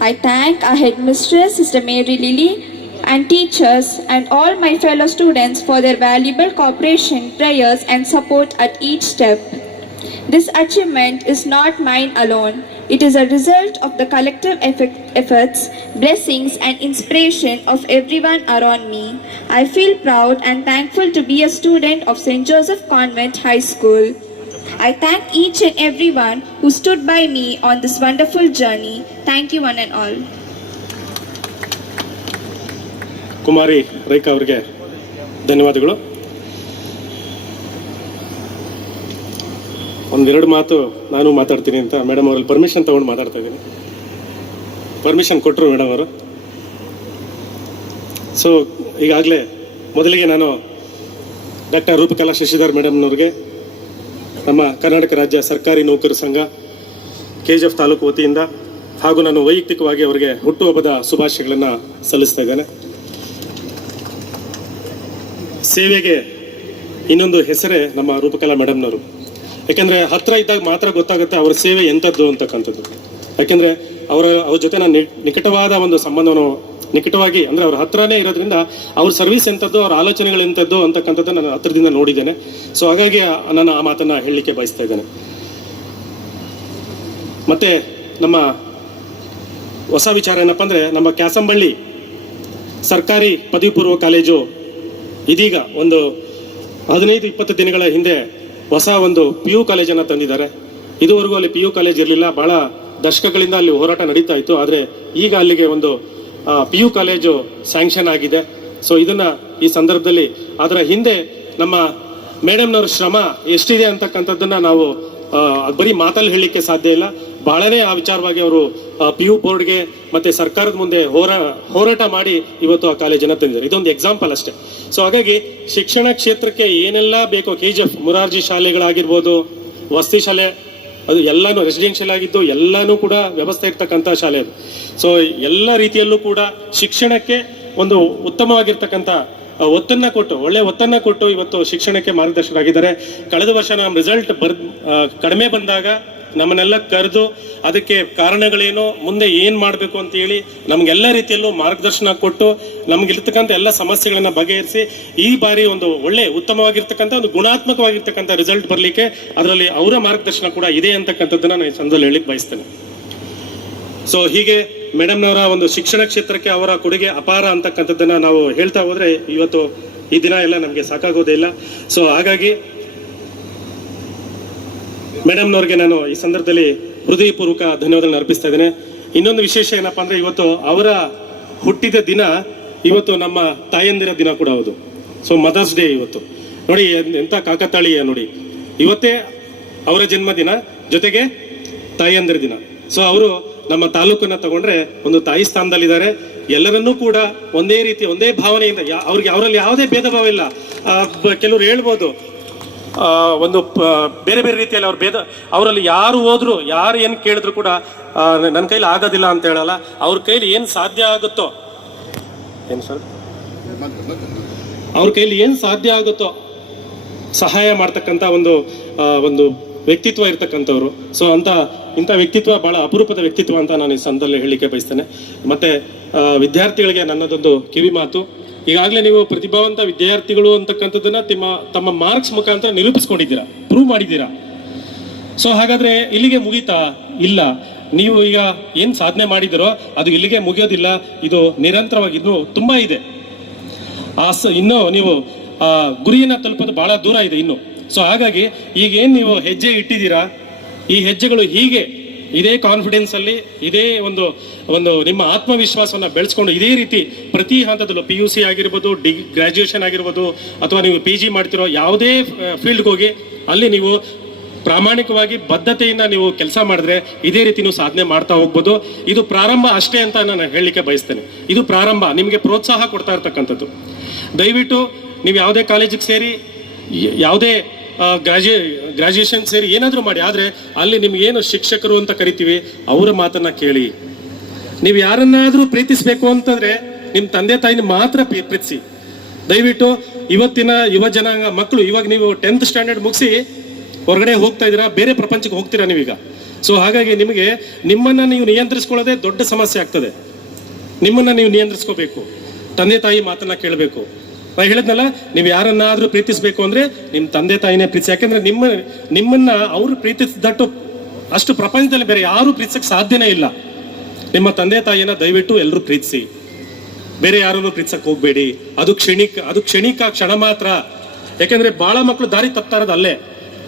I thank our headmistress, Sister Mary Lily, and teachers and all my fellow students for their valuable cooperation, prayers, and support at each step. This achievement is not mine alone. It is a result of the collective efforts, blessings, and inspiration of everyone around me. I feel proud and thankful to be a student of St. Joseph Convent High School. I thank each and everyone who stood by me on this wonderful journey. Thank you one and all. ಕುಮಾರಿ ರೈಕಾ ಅವರಿಗೆ ಧನ್ಯವಾದಗಳು. ಒಂದೆರಡು ಮಾತು ನಾನು ಮಾತಾಡ್ತೀನಿ ಅಂತ madam ಅವರಲ್ಲಿ permission ತೊಗೊಂಡು ಮಾತಾಡ್ತಾ ಇದ್ದೀನಿ. ಪರ್ಮಿಷನ್ ಕೊಟ್ಟರು ಮೇಡಮ್ ಅವರು. ಸೊ ಈಗಾಗಲೇ ಮೊದಲಿಗೆ ನಾನು ಡಾಕ್ಟರ್ ರೂಪಕಲಾ ಶಶಿಧರ್ ಮೇಡಮ್ನವ್ರಿಗೆ, ನಮ್ಮ ಕರ್ನಾಟಕ ರಾಜ್ಯ ಸರ್ಕಾರಿ ನೌಕರರ ಸಂಘ KGF ತಾಲೂಕು ವತಿಯಿಂದ ಹಾಗೂ ನಾನು ವೈಯಕ್ತಿಕವಾಗಿ ಅವರಿಗೆ ಹುಟ್ಟುಹಬ್ಬದ ಶುಭಾಶಯಗಳನ್ನು ಸಲ್ಲಿಸ್ತಾ ಇದ್ದೇನೆ. ಸೇವೆಗೆ ಇನ್ನೊಂದು ಹೆಸರೇ ನಮ್ಮ ರೂಪಕಲಾ ಮೇಡಮ್ನವರು. ಯಾಕೆಂದರೆ ಹತ್ತಿರ ಇದ್ದಾಗ ಮಾತ್ರ ಗೊತ್ತಾಗುತ್ತೆ ಅವರ ಸೇವೆ ಎಂಥದ್ದು ಅಂತಕ್ಕಂಥದ್ದು. ಯಾಕೆಂದರೆ ಅವ್ರ ಜೊತೆ ನಾನು ನಿಕಟವಾದ ಒಂದು ಸಂಬಂಧವನ್ನು ನಿಕಟವಾಗಿ, ಅಂದರೆ ಅವ್ರ ಹತ್ರನೇ ಇರೋದ್ರಿಂದ ಅವ್ರ ಸರ್ವಿಸ್ ಎಂಥದ್ದು, ಅವ್ರ ಆಲೋಚನೆಗಳು ಎಂಥದ್ದು ಅಂತಕ್ಕಂಥದ್ದು ನಾನು ಹತ್ರದಿಂದ ನೋಡಿದ್ದೇನೆ. ಸೊ ಹಾಗಾಗಿ ನಾನು ಆ ಮಾತನ್ನು ಹೇಳಲಿಕ್ಕೆ ಬಯಸ್ತಾ ಇದ್ದೇನೆ. ಮತ್ತು ನಮ್ಮ ಹೊಸ ವಿಚಾರ ಏನಪ್ಪ ಅಂದರೆ, ನಮ್ಮ ಕ್ಯಾಸಂಬಳ್ಳಿ ಸರ್ಕಾರಿ ಪದವಿ ಪೂರ್ವ ಕಾಲೇಜು ಇದೀಗ ಒಂದು 15-20 ದಿನಗಳ ಹಿಂದೆ ಹೊಸ ಒಂದು PU ಕಾಲೇಜನ್ನು ತಂದಿದ್ದಾರೆ. ಇದುವರೆಗೂ ಅಲ್ಲಿ PU ಕಾಲೇಜ್ ಇರಲಿಲ್ಲ. ಬಹಳ ದಶಕಗಳಿಂದ ಅಲ್ಲಿ ಹೋರಾಟ ನಡೀತಾ ಇತ್ತು. ಆದರೆ ಈಗ ಅಲ್ಲಿಗೆ ಒಂದು PU ಕಾಲೇಜು ಸ್ಯಾಂಕ್ಷನ್ ಆಗಿದೆ. ಸೊ ಇದನ್ನ ಈ ಸಂದರ್ಭದಲ್ಲಿ, ಅದರ ಹಿಂದೆ ನಮ್ಮ ಮೇಡಮ್ನವ್ರ ಶ್ರಮ ಎಷ್ಟಿದೆ ಅಂತಕ್ಕಂಥದ್ದನ್ನ ನಾವು ಬರೀ ಮಾತಲ್ಲಿ ಹೇಳಲಿಕ್ಕೆ ಸಾಧ್ಯ ಇಲ್ಲ. ಬಹಳನೇ ಆ ವಿಚಾರವಾಗಿ ಅವರು PU ಬೋರ್ಡ್ಗೆ ಮತ್ತೆ ಸರ್ಕಾರದ ಮುಂದೆ ಹೋರಾಟ ಮಾಡಿ ಇವತ್ತು ಆ ಕಾಲೇಜನ್ನು ತಂದಿದ್ದಾರೆ. ಇದೊಂದು ಎಕ್ಸಾಂಪಲ್ ಅಷ್ಟೇ. ಸೊ ಹಾಗಾಗಿ ಶಿಕ್ಷಣ ಕ್ಷೇತ್ರಕ್ಕೆ ಏನೆಲ್ಲ ಬೇಕೋ, KGF ಮೊರಾರ್ಜಿ ಶಾಲೆಗಳಾಗಿರ್ಬೋದು, ವಸತಿ ಶಾಲೆ, ಅದು ಎಲ್ಲಾನು ರೆಸಿಡೆನ್ಷಿಯಲ್ ಆಗಿದ್ದು ಎಲ್ಲಾನು ಕೂಡ ವ್ಯವಸ್ಥೆ ಇರ್ತಕ್ಕಂಥ ಶಾಲೆ ಅದು. ಸೊ ಎಲ್ಲ ರೀತಿಯಲ್ಲೂ ಕೂಡ ಶಿಕ್ಷಣಕ್ಕೆ ಒಂದು ಉತ್ತಮವಾಗಿರ್ತಕ್ಕಂಥ ಒಳ್ಳೆ ಒತ್ತನ್ನ ಕೊಟ್ಟು ಇವತ್ತು ಶಿಕ್ಷಣಕ್ಕೆ ಮಾರ್ಗದರ್ಶಕರಾಗಿದ್ದಾರೆ. ಕಳೆದ ವರ್ಷ ನಮ್ಮ ರಿಸಲ್ಟ್ ಕಡಿಮೆ ಬಂದಾಗ ನಮ್ಮನ್ನೆಲ್ಲ ಕರೆದು ಅದಕ್ಕೆ ಕಾರಣಗಳೇನು, ಮುಂದೆ ಏನು ಮಾಡಬೇಕು ಅಂತ ಹೇಳಿ ನಮಗೆಲ್ಲ ರೀತಿಯಲ್ಲೂ ಮಾರ್ಗದರ್ಶನ ಕೊಟ್ಟು ನಮಗಿರ್ತಕ್ಕಂಥ ಎಲ್ಲ ಸಮಸ್ಯೆಗಳನ್ನ ಬಗೆಹರಿಸಿ ಈ ಬಾರಿ ಒಂದು ಒಳ್ಳೆ ಉತ್ತಮವಾಗಿರ್ತಕ್ಕಂಥ ಒಂದು ಗುಣಾತ್ಮಕವಾಗಿರ್ತಕ್ಕಂಥ ರಿಸಲ್ಟ್ ಬರಲಿಕ್ಕೆ ಅದರಲ್ಲಿ ಅವರ ಮಾರ್ಗದರ್ಶನ ಕೂಡ ಇದೆ ಅಂತಕ್ಕಂಥದ್ದನ್ನ ನಾನು ಈ ಸಂದರ್ಭದಲ್ಲಿ ಹೇಳಲಿಕ್ಕೆ ಬಯಸ್ತೇನೆ. ಸೊ ಹೀಗೆ ಮೇಡಮ್ನವರ ಒಂದು ಶಿಕ್ಷಣ ಕ್ಷೇತ್ರಕ್ಕೆ ಅವರ ಕೊಡುಗೆ ಅಪಾರ ಅಂತಕ್ಕಂಥದ್ದನ್ನ ನಾವು ಹೇಳ್ತಾ ಹೋದ್ರೆ ಇವತ್ತು ಈ ದಿನ ಎಲ್ಲ ನಮಗೆ ಸಾಕಾಗೋದೇ ಇಲ್ಲ. ಸೊ ಹಾಗಾಗಿ ಮೇಡಮ್ನವ್ರಿಗೆ ನಾನು ಈ ಸಂದರ್ಭದಲ್ಲಿ ಹೃದಯಪೂರ್ವಕ ಧನ್ಯವಾದಗಳನ್ನು ಅರ್ಪಿಸ್ತಾ ಇದ್ದೇನೆ. ಇನ್ನೊಂದು ವಿಶೇಷ ಏನಪ್ಪಾ ಅಂದ್ರೆ, ಇವತ್ತು ಅವರ ಹುಟ್ಟಿದ ದಿನ, ಇವತ್ತು ನಮ್ಮ ತಾಯಂದಿರ ದಿನ ಕೂಡ ಹೌದು. ಸೊ ಮದರ್ಸ್ ಡೇ ಇವತ್ತು. ನೋಡಿ ಎಂತ ಕಾಕತಾಳೀಯ ನೋಡಿ, ಇವತ್ತೇ ಅವರ ಜನ್ಮದಿನ ಜೊತೆಗೆ ತಾಯಂದಿರ ದಿನ. ಸೊ ಅವರು ನಮ್ಮ ತಾಲೂಕನ್ನ ತಗೊಂಡ್ರೆ ಒಂದು ತಾಯಿ ಸ್ಥಾನದಲ್ಲಿದ್ದಾರೆ. ಎಲ್ಲರನ್ನೂ ಕೂಡ ಒಂದೇ ರೀತಿ ಒಂದೇ ಭಾವನೆಯಿಂದ ಅವರಲ್ಲಿ ಯಾವುದೇ ಭೇದ ಭಾವ ಇಲ್ಲ. ಕೆಲವರು ಹೇಳ್ಬೋದು ಒಂದು ಬೇರೆ ಬೇರೆ ರೀತಿಯಲ್ಲಿ ಅವ್ರ ಭೇದ, ಅವರಲ್ಲಿ ಯಾರು ಹೋದ್ರು ಯಾರು ಏನು ಕೇಳಿದ್ರು ಕೂಡ ನನ್ನ ಕೈಲಿ ಆಗೋದಿಲ್ಲ ಅಂತ ಹೇಳಲ್ಲ. ಅವ್ರ ಕೈಲಿ ಏನು ಸಾಧ್ಯ ಆಗುತ್ತೋ, ಏನು ಸರ್, ಅವ್ರ ಕೈಲಿ ಏನು ಸಾಧ್ಯ ಆಗುತ್ತೋ ಸಹಾಯ ಮಾಡ್ತಕ್ಕಂಥ ಒಂದು ವ್ಯಕ್ತಿತ್ವ ಇರ್ತಕ್ಕಂಥವ್ರು. ಸೊ ಇಂಥ ವ್ಯಕ್ತಿತ್ವ ಬಹಳ ಅಪರೂಪದ ವ್ಯಕ್ತಿತ್ವ ಅಂತ ನಾನು ಈ ಸಂದರ್ಭದಲ್ಲಿ ಹೇಳಲಿಕ್ಕೆ ಬಯಸ್ತೇನೆ. ಮತ್ತೆ ವಿದ್ಯಾರ್ಥಿಗಳಿಗೆ ನನ್ನದೊಂದು ಕಿವಿ ಮಾತು, ಈಗಾಗಲೇ ನೀವು ಪ್ರತಿಭಾವಂತ ವಿದ್ಯಾರ್ಥಿಗಳು ಅಂತಕ್ಕಂಥದ್ದನ್ನ ತಮ್ಮ ಮಾರ್ಕ್ಸ್ ಮುಖಾಂತರ ನಿರೂಪಿಸ್ಕೊಂಡಿದ್ದೀರಾ, ಪ್ರೂವ್ ಮಾಡಿದ್ದೀರಾ. ಸೊ ಹಾಗಾದ್ರೆ ಇಲ್ಲಿಗೆ ಮುಗೀತಾ? ಇಲ್ಲ. ನೀವು ಈಗ ಏನು ಸಾಧನೆ ಮಾಡಿದಿರೋ ಅದು ಇಲ್ಲಿಗೆ ಮುಗಿಯೋದಿಲ್ಲ. ಇದು ನಿರಂತರವಾಗಿ ಇನ್ನೂ ತುಂಬಾ ಇದೆ. ಇನ್ನೂ ನೀವು ಆ ಗುರಿಯನ್ನು ತಲುಪೋದು ಬಹಳ ದೂರ ಇದೆ ಇನ್ನು. ಸೊ ಹಾಗಾಗಿ ಈಗ ಏನು ನೀವು ಹೆಜ್ಜೆ ಇಟ್ಟಿದ್ದೀರಾ, ಈ ಹೆಜ್ಜೆಗಳು ಹೀಗೆ ಇದೇ ಕಾನ್ಫಿಡೆನ್ಸ್ ಅಲ್ಲಿ, ಇದೇ ಒಂದು ನಿಮ್ಮ ಆತ್ಮವಿಶ್ವಾಸವನ್ನು ಬೆಳೆಸ್ಕೊಂಡು ಇದೇ ರೀತಿ ಪ್ರತಿ ಹಂತದಲ್ಲೂ PUC ಆಗಿರ್ಬೋದು, ಗ್ರಾಜ್ಯುಯೇಷನ್ ಆಗಿರ್ಬೋದು, ಅಥವಾ ನೀವು PG ಮಾಡ್ತಿರೋ ಯಾವುದೇ ಫೀಲ್ಡ್ಗೆ ಹೋಗಿ ಅಲ್ಲಿ ನೀವು ಪ್ರಾಮಾಣಿಕವಾಗಿ ಬದ್ಧತೆಯಿಂದ ನೀವು ಕೆಲಸ ಮಾಡಿದ್ರೆ ಇದೇ ರೀತಿ ನೀವು ಸಾಧನೆ ಮಾಡ್ತಾ ಹೋಗ್ಬೋದು. ಇದು ಪ್ರಾರಂಭ ಅಷ್ಟೇ ಅಂತ ನಾನು ಹೇಳಲಿಕ್ಕೆ ಬಯಸ್ತೇನೆ. ಇದು ಪ್ರಾರಂಭ, ನಿಮಗೆ ಪ್ರೋತ್ಸಾಹ ಕೊಡ್ತಾ ಇರ್ತಕ್ಕಂಥದ್ದು. ದಯವಿಟ್ಟು ನೀವು ಯಾವುದೇ ಕಾಲೇಜಿಗೆ ಸೇರಿ, ಯಾವುದೇ ಗ್ರಾಜ್ಯುಯೇಷನ್ ಸೇರಿ ಏನಾದರೂ ಮಾಡಿ, ಆದರೆ ಅಲ್ಲಿ ನಿಮ್ಗೇನು ಶಿಕ್ಷಕರು ಅಂತ ಕರಿತೀವಿ ಅವರ ಮಾತನ್ನ ಕೇಳಿ. ನೀವು ಯಾರನ್ನಾದರೂ ಪ್ರೀತಿಸಬೇಕು ಅಂತಂದ್ರೆ ನಿಮ್ಮ ತಂದೆ ತಾಯಿನ ಮಾತ್ರ ಪ್ರೀತಿಸಿ. ದಯವಿಟ್ಟು ಇವತ್ತಿನ ಯುವ ಜನಾಂಗ ಮಕ್ಕಳು, ಇವಾಗ ನೀವು 10th ಸ್ಟ್ಯಾಂಡರ್ಡ್ ಮುಗಿಸಿ ಹೊರಗಡೆ ಹೋಗ್ತಾ ಇದ್ದೀರಾ, ಬೇರೆ ಪ್ರಪಂಚಕ್ಕೆ ಹೋಗ್ತೀರಾ ನೀವೀಗ. ಸೊ ಹಾಗಾಗಿ ನಿಮ್ಮನ್ನ ನೀವು ನಿಯಂತ್ರಿಸ್ಕೊಳ್ಳೋದೇ ದೊಡ್ಡ ಸಮಸ್ಯೆ ಆಗ್ತದೆ. ನಿಮ್ಮನ್ನ ನೀವು ನಿಯಂತ್ರಿಸ್ಕೋಬೇಕು, ತಂದೆ ತಾಯಿ ಮಾತನ್ನ ಕೇಳಬೇಕು. ನಾನು ಹೇಳಿದ್ನಲ್ಲ, ನೀವು ಯಾರನ್ನಾದ್ರೂ ಪ್ರೀತಿಸ್ಬೇಕು ಅಂದ್ರೆ ನಿಮ್ಮ ತಂದೆ ತಾಯಿನೇ ಪ್ರೀತಿಸಿ. ಯಾಕೆಂದ್ರೆ ನಿಮ್ಮನ್ನ ಅವರು ಪ್ರೀತಿಸಿದಟ್ಟು ಅಷ್ಟು ಪ್ರಪಂಚದಲ್ಲಿ ಬೇರೆ ಯಾರು ಪ್ರೀತಿಸಕ್ಕೆ ಸಾಧ್ಯನೇ ಇಲ್ಲ. ನಿಮ್ಮ ತಂದೆ ತಾಯಿಯನ್ನ ದಯವಿಟ್ಟು ಎಲ್ಲರೂ ಪ್ರೀತಿಸಿ, ಬೇರೆ ಯಾರನ್ನು ಪ್ರೀತಿಸಕ್ಕೆ ಹೋಗ್ಬೇಡಿ. ಅದು ಕ್ಷಣಿಕ ಕ್ಷಣ ಮಾತ್ರ. ಯಾಕೆಂದ್ರೆ ಬಹಳ ಮಕ್ಕಳು ದಾರಿ ತಪ್ತಾ ಇರೋದು ಅಲ್ಲೇ.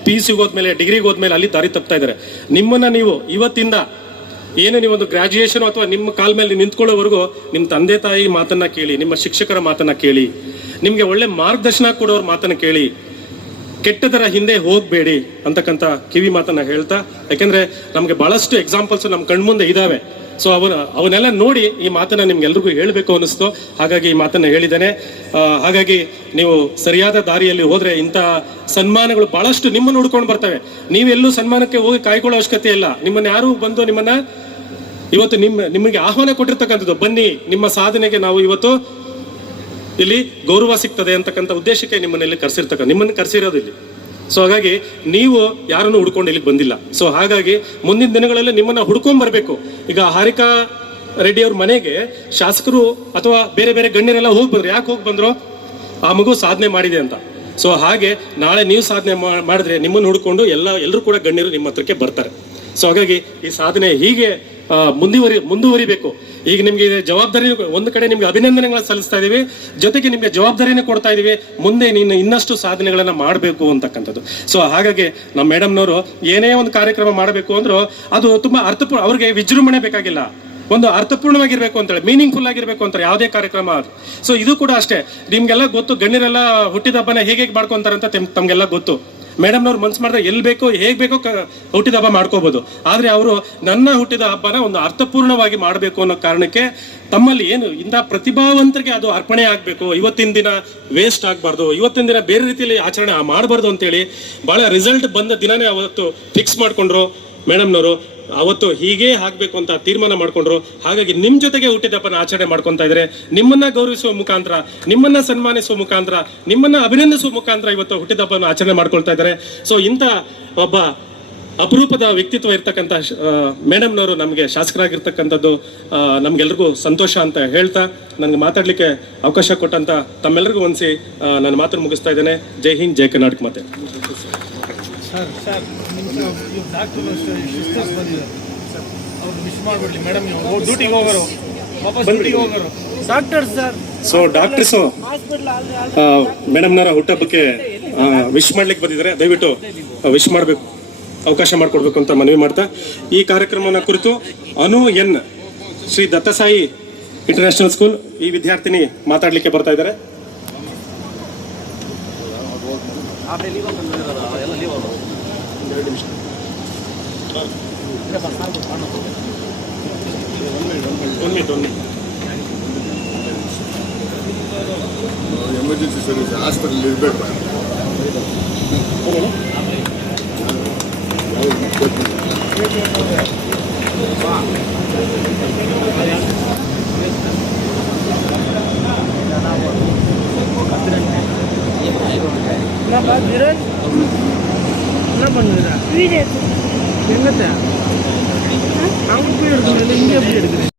PUC ಹೋದ್ಮೇಲೆ, ಡಿಗ್ರಿಗೆ ಹೋದ್ಮೇಲೆ ಅಲ್ಲಿ ದಾರಿ ತಪ್ತಾ ಇದ್ದಾರೆ. ನಿಮ್ಮನ್ನ ನೀವು ಇವತ್ತಿಂದ ಏನು ನೀವೊಂದು ಗ್ರಾಜ್ಯುಯೇಷನ್ ಅಥವಾ ನಿಮ್ಮ ಕಾಲ ಮೇಲೆ ನಿಂತ್ಕೊಳ್ಳೋವರೆಗೂ ನಿಮ್ಮ ತಂದೆ ತಾಯಿ ಮಾತನ್ನ ಕೇಳಿ, ನಿಮ್ಮ ಶಿಕ್ಷಕರ ಮಾತನ್ನ ಕೇಳಿ, ನಿಮ್ಗೆ ಒಳ್ಳೆ ಮಾರ್ಗದರ್ಶನ ಕೊಡೋರ ಮಾತನ್ನ ಕೇಳಿ, ಕೆಟ್ಟದರ ಹಿಂದೆ ಹೋಗ್ಬೇಡಿ ಅಂತಕ್ಕಂಥ ಕಿವಿ ಮಾತನ್ನ ಹೇಳ್ತಾ, ಯಾಕೆಂದ್ರೆ ನಮ್ಗೆ ಬಹಳಷ್ಟು ಎಕ್ಸಾಂಪಲ್ಸ್ ನಮ್ಮ ಕಣ್ಮುಂದೆ ಇದಾವೆ. ಸೊ ಅವನ್ನೆಲ್ಲ ನೋಡಿ ಈ ಮಾತನ್ನ ನಿಮ್ಗೆಲ್ರಿಗೂ ಹೇಳಬೇಕು ಅನ್ನಿಸ್ತು. ಹಾಗಾಗಿ ಈ ಮಾತನ್ನ ಹೇಳಿದ್ದೇನೆ. ಹಾಗಾಗಿ ನೀವು ಸರಿಯಾದ ದಾರಿಯಲ್ಲಿ ಹೋದ್ರೆ ಇಂಥ ಸನ್ಮಾನಗಳು ಬಹಳಷ್ಟು ನಿಮ್ಮನ್ನು ಹುಡ್ಕೊಂಡು ಬರ್ತವೆ. ನೀವೆಲ್ಲೂ ಸನ್ಮಾನಕ್ಕೆ ಹೋಗಿ ಕಾಯ್ಕೊಳ್ಳೋ ಅವಶ್ಯಕತೆ ಇಲ್ಲ. ನಿಮ್ಮನ್ನ ಯಾರು ಬಂದು ಇವತ್ತು ನಿಮಗೆ ಆಹ್ವಾನ ಕೊಟ್ಟಿರ್ತಕ್ಕಂಥದ್ದು, ಬನ್ನಿ ನಿಮ್ಮ ಸಾಧನೆಗೆ ನಾವು ಇವತ್ತು ಇಲ್ಲಿ ಗೌರವ ಸಿಗ್ತದೆ ಅಂತಕ್ಕಂಥ ಉದ್ದೇಶಕ್ಕೆ ನಿಮ್ಮನ್ನೆಲ್ಲಿ ನಿಮ್ಮನ್ನು ಕರೆಸಿರೋದು ಇಲ್ಲಿ. ಸೊ ಹಾಗಾಗಿ ನೀವು ಯಾರನ್ನು ಹುಡ್ಕೊಂಡು ಇಲ್ಲಿಗೆ ಬಂದಿಲ್ಲ. ಸೊ ಹಾಗಾಗಿ ಮುಂದಿನ ದಿನಗಳಲ್ಲಿ ನಿಮ್ಮನ್ನ ಹುಡ್ಕೊಂಡ್ ಬರಬೇಕು. ಈಗ ಹಾರಿಕಾ ರೆಡ್ಡಿ ಅವ್ರ ಮನೆಗೆ ಶಾಸಕರು ಅಥವಾ ಬೇರೆ ಬೇರೆ ಗಣ್ಯರೆಲ್ಲ ಹೋಗಿ ಬಂದ್ರು. ಯಾಕೆ ಹೋಗಿ ಬಂದ್ರು? ಆ ಮಗು ಸಾಧನೆ ಮಾಡಿದೆ ಅಂತ. ಸೊ ಹಾಗೆ ನಾಳೆ ನೀವು ಸಾಧನೆ ಮಾಡಿದ್ರೆ ನಿಮ್ಮನ್ನು ಹುಡ್ಕೊಂಡು ಎಲ್ಲರೂ ಕೂಡ ಗಣ್ಯರು ನಿಮ್ಮ ಹತ್ರಕ್ಕೆ ಬರ್ತಾರೆ. ಸೊ ಹಾಗಾಗಿ ಈ ಸಾಧನೆ ಹೀಗೆ ಮುಂದುವರಿಬೇಕು. ಈಗ ನಿಮ್ಗೆ ಜವಾಬ್ದಾರಿ, ಒಂದು ಕಡೆ ನಿಮ್ಗೆ ಅಭಿನಂದನೆಗಳನ್ನ ಸಲ್ಲಿಸ್ತಾ ಇದೀವಿ, ಜೊತೆಗೆ ನಿಮ್ಗೆ ಜವಾಬ್ದಾರಿನೇ ಕೊಡ್ತಾ ಇದೀವಿ. ಮುಂದೆ ನೀನು ಇನ್ನಷ್ಟು ಸಾಧನೆಗಳನ್ನ ಮಾಡಬೇಕು ಅಂತಕ್ಕಂಥದ್ದು. ಸೊ ಹಾಗಾಗಿ ನಮ್ಮ ಮೇಡಮ್ನವರು ಏನೇ ಒಂದು ಕಾರ್ಯಕ್ರಮ ಮಾಡಬೇಕು ಅಂದ್ರೂ ಅದು ತುಂಬಾ ಅರ್ಥಪೂರ್ಣ, ಅವ್ರಿಗೆ ವಿಜೃಂಭಣೆ ಬೇಕಾಗಿಲ್ಲ, ಒಂದು ಅರ್ಥಪೂರ್ಣವಾಗಿರ್ಬೇಕು ಅಂತಾರೆ, ಮೀನಿಂಗ್ಫುಲ್ ಆಗಿರ್ಬೇಕು ಅಂತಾರೆ ಯಾವುದೇ ಕಾರ್ಯಕ್ರಮ. ಸೊ ಇದು ಕೂಡ ಅಷ್ಟೇ. ನಿಮ್ಗೆಲ್ಲ ಗೊತ್ತು, ಗಣ್ಯರೆಲ್ಲ ಹುಟ್ಟಿದ ಹಬ್ಬನ ಹೇಗೆ ಮಾಡ್ಕೊಂತಾರೆ ಅಂತ ತಮ್ಗೆಲ್ಲ ಗೊತ್ತು. ಮೇಡಮ್ನವ್ರು ಮನ್ಸು ಮಾಡಿದ್ರೆ ಎಲ್ಲಿ ಬೇಕೋ ಹೇಗೆ ಬೇಕೋ ಹುಟ್ಟಿದ ಹಬ್ಬ ಮಾಡ್ಕೋಬಹುದು. ಆದರೆ ಅವರು ನನ್ನ ಹುಟ್ಟಿದ ಹಬ್ಬನ ಒಂದು ಅರ್ಥಪೂರ್ಣವಾಗಿ ಮಾಡಬೇಕು ಅನ್ನೋ ಕಾರಣಕ್ಕೆ ತಮ್ಮಲ್ಲಿ ಏನು ಇಂಥ ಪ್ರತಿಭಾವಂತರಿಗೆ ಅದು ಅರ್ಪಣೆ ಆಗಬೇಕು. ಇವತ್ತಿನ ದಿನ ವೇಸ್ಟ್ ಆಗಬಾರ್ದು, ಇವತ್ತಿನ ದಿನ ಬೇರೆ ರೀತಿಯಲ್ಲಿ ಆಚರಣೆ ಮಾಡಬಾರ್ದು ಅಂತೇಳಿ ಬಹಳ ರಿಸಲ್ಟ್ ಬಂದ ದಿನನೇ ಅವತ್ತು ಫಿಕ್ಸ್ ಮಾಡ್ಕೊಂಡ್ರು ಮೇಡಮ್ನವರು. ಅವತ್ತು ಹೀಗೆ ಆಗ್ಬೇಕು ಅಂತ ತೀರ್ಮಾನ ಮಾಡ್ಕೊಂಡ್ರು. ಹಾಗಾಗಿ ನಿಮ್ ಜೊತೆಗೆ ಹುಟ್ಟಿದ ಹಬ್ಬನ ಆಚರಣೆ ಮಾಡ್ಕೊಂತಾ ಇದ್ರೆ, ನಿಮ್ಮನ್ನ ಗೌರವಿಸುವ ಮುಖಾಂತರ, ನಿಮ್ಮನ್ನ ಸನ್ಮಾನಿಸುವ ಮುಖಾಂತರ, ನಿಮ್ಮನ್ನ ಅಭಿನಂದಿಸುವ ಮುಖಾಂತರ ಇವತ್ತು ಹುಟ್ಟಿದ ಹಬ್ಬನ ಆಚರಣೆ ಮಾಡ್ಕೊಳ್ತಾ ಇದ್ದಾರೆ. ಸೊ ಇಂಥ ಒಬ್ಬ ಅಪರೂಪದ ವ್ಯಕ್ತಿತ್ವ ಇರ್ತಕ್ಕಂಥ ಮೇಡಮ್ನವರು ನಮಗೆ ಶಾಸಕರಾಗಿರ್ತಕ್ಕಂಥದ್ದು ನಮ್ಗೆಲ್ರಿಗೂ ಸಂತೋಷ ಅಂತ ಹೇಳ್ತಾ, ನನಗೆ ಮಾತಾಡ್ಲಿಕ್ಕೆ ಅವಕಾಶ ಕೊಟ್ಟಂತ ತಮ್ಮೆಲ್ಲರಿಗೂ ಒಂದ್ಸಿ ನನ್ನ ಮಾತನ್ನು ಮುಗಿಸ್ತಾ ಇದ್ದೇನೆ. ಜೈ ಹಿಂದ್, ಜೈ ಕರ್ನಾಟಕ. ಮತ್ತೆ ಸೊ ಡಾಕ್ಟರ್ಸು ಮೇಡಮ್ನವರ ಹುಟ್ಟಹಬ್ಬಕ್ಕೆ ವಿಶ್ ಮಾಡ್ಲಿಕ್ಕೆ ಬಂದಿದ್ದಾರೆ. ದಯವಿಟ್ಟು ವಿಶ್ ಮಾಡಬೇಕು, ಅವಕಾಶ ಮಾಡಿಕೊಡ್ಬೇಕು ಅಂತ ಮನವಿ ಮಾಡ್ತಾ, ಈ ಕಾರ್ಯಕ್ರಮನ ಕುರಿತು ಅನು ಎನ್, ಶ್ರೀ ದತ್ತಸಾಯಿ ಇಂಟರ್ನ್ಯಾಷನಲ್ ಸ್ಕೂಲ್, ಈ ವಿದ್ಯಾರ್ಥಿನಿ ಮಾತಾಡ್ಲಿಕ್ಕೆ ಬರ್ತಾ ಇದ್ದಾರೆ. ಎಮರ್ಜೆನ್ಸಿ ಸರ್ವಿಸ್ ಹಾಸ್ಪಿಟಲ್ ಇರಬೇಕು. எங்கத்த அவங்க போய் எடுக்கணும், இங்கே எப்படி எடுக்கிறேன்?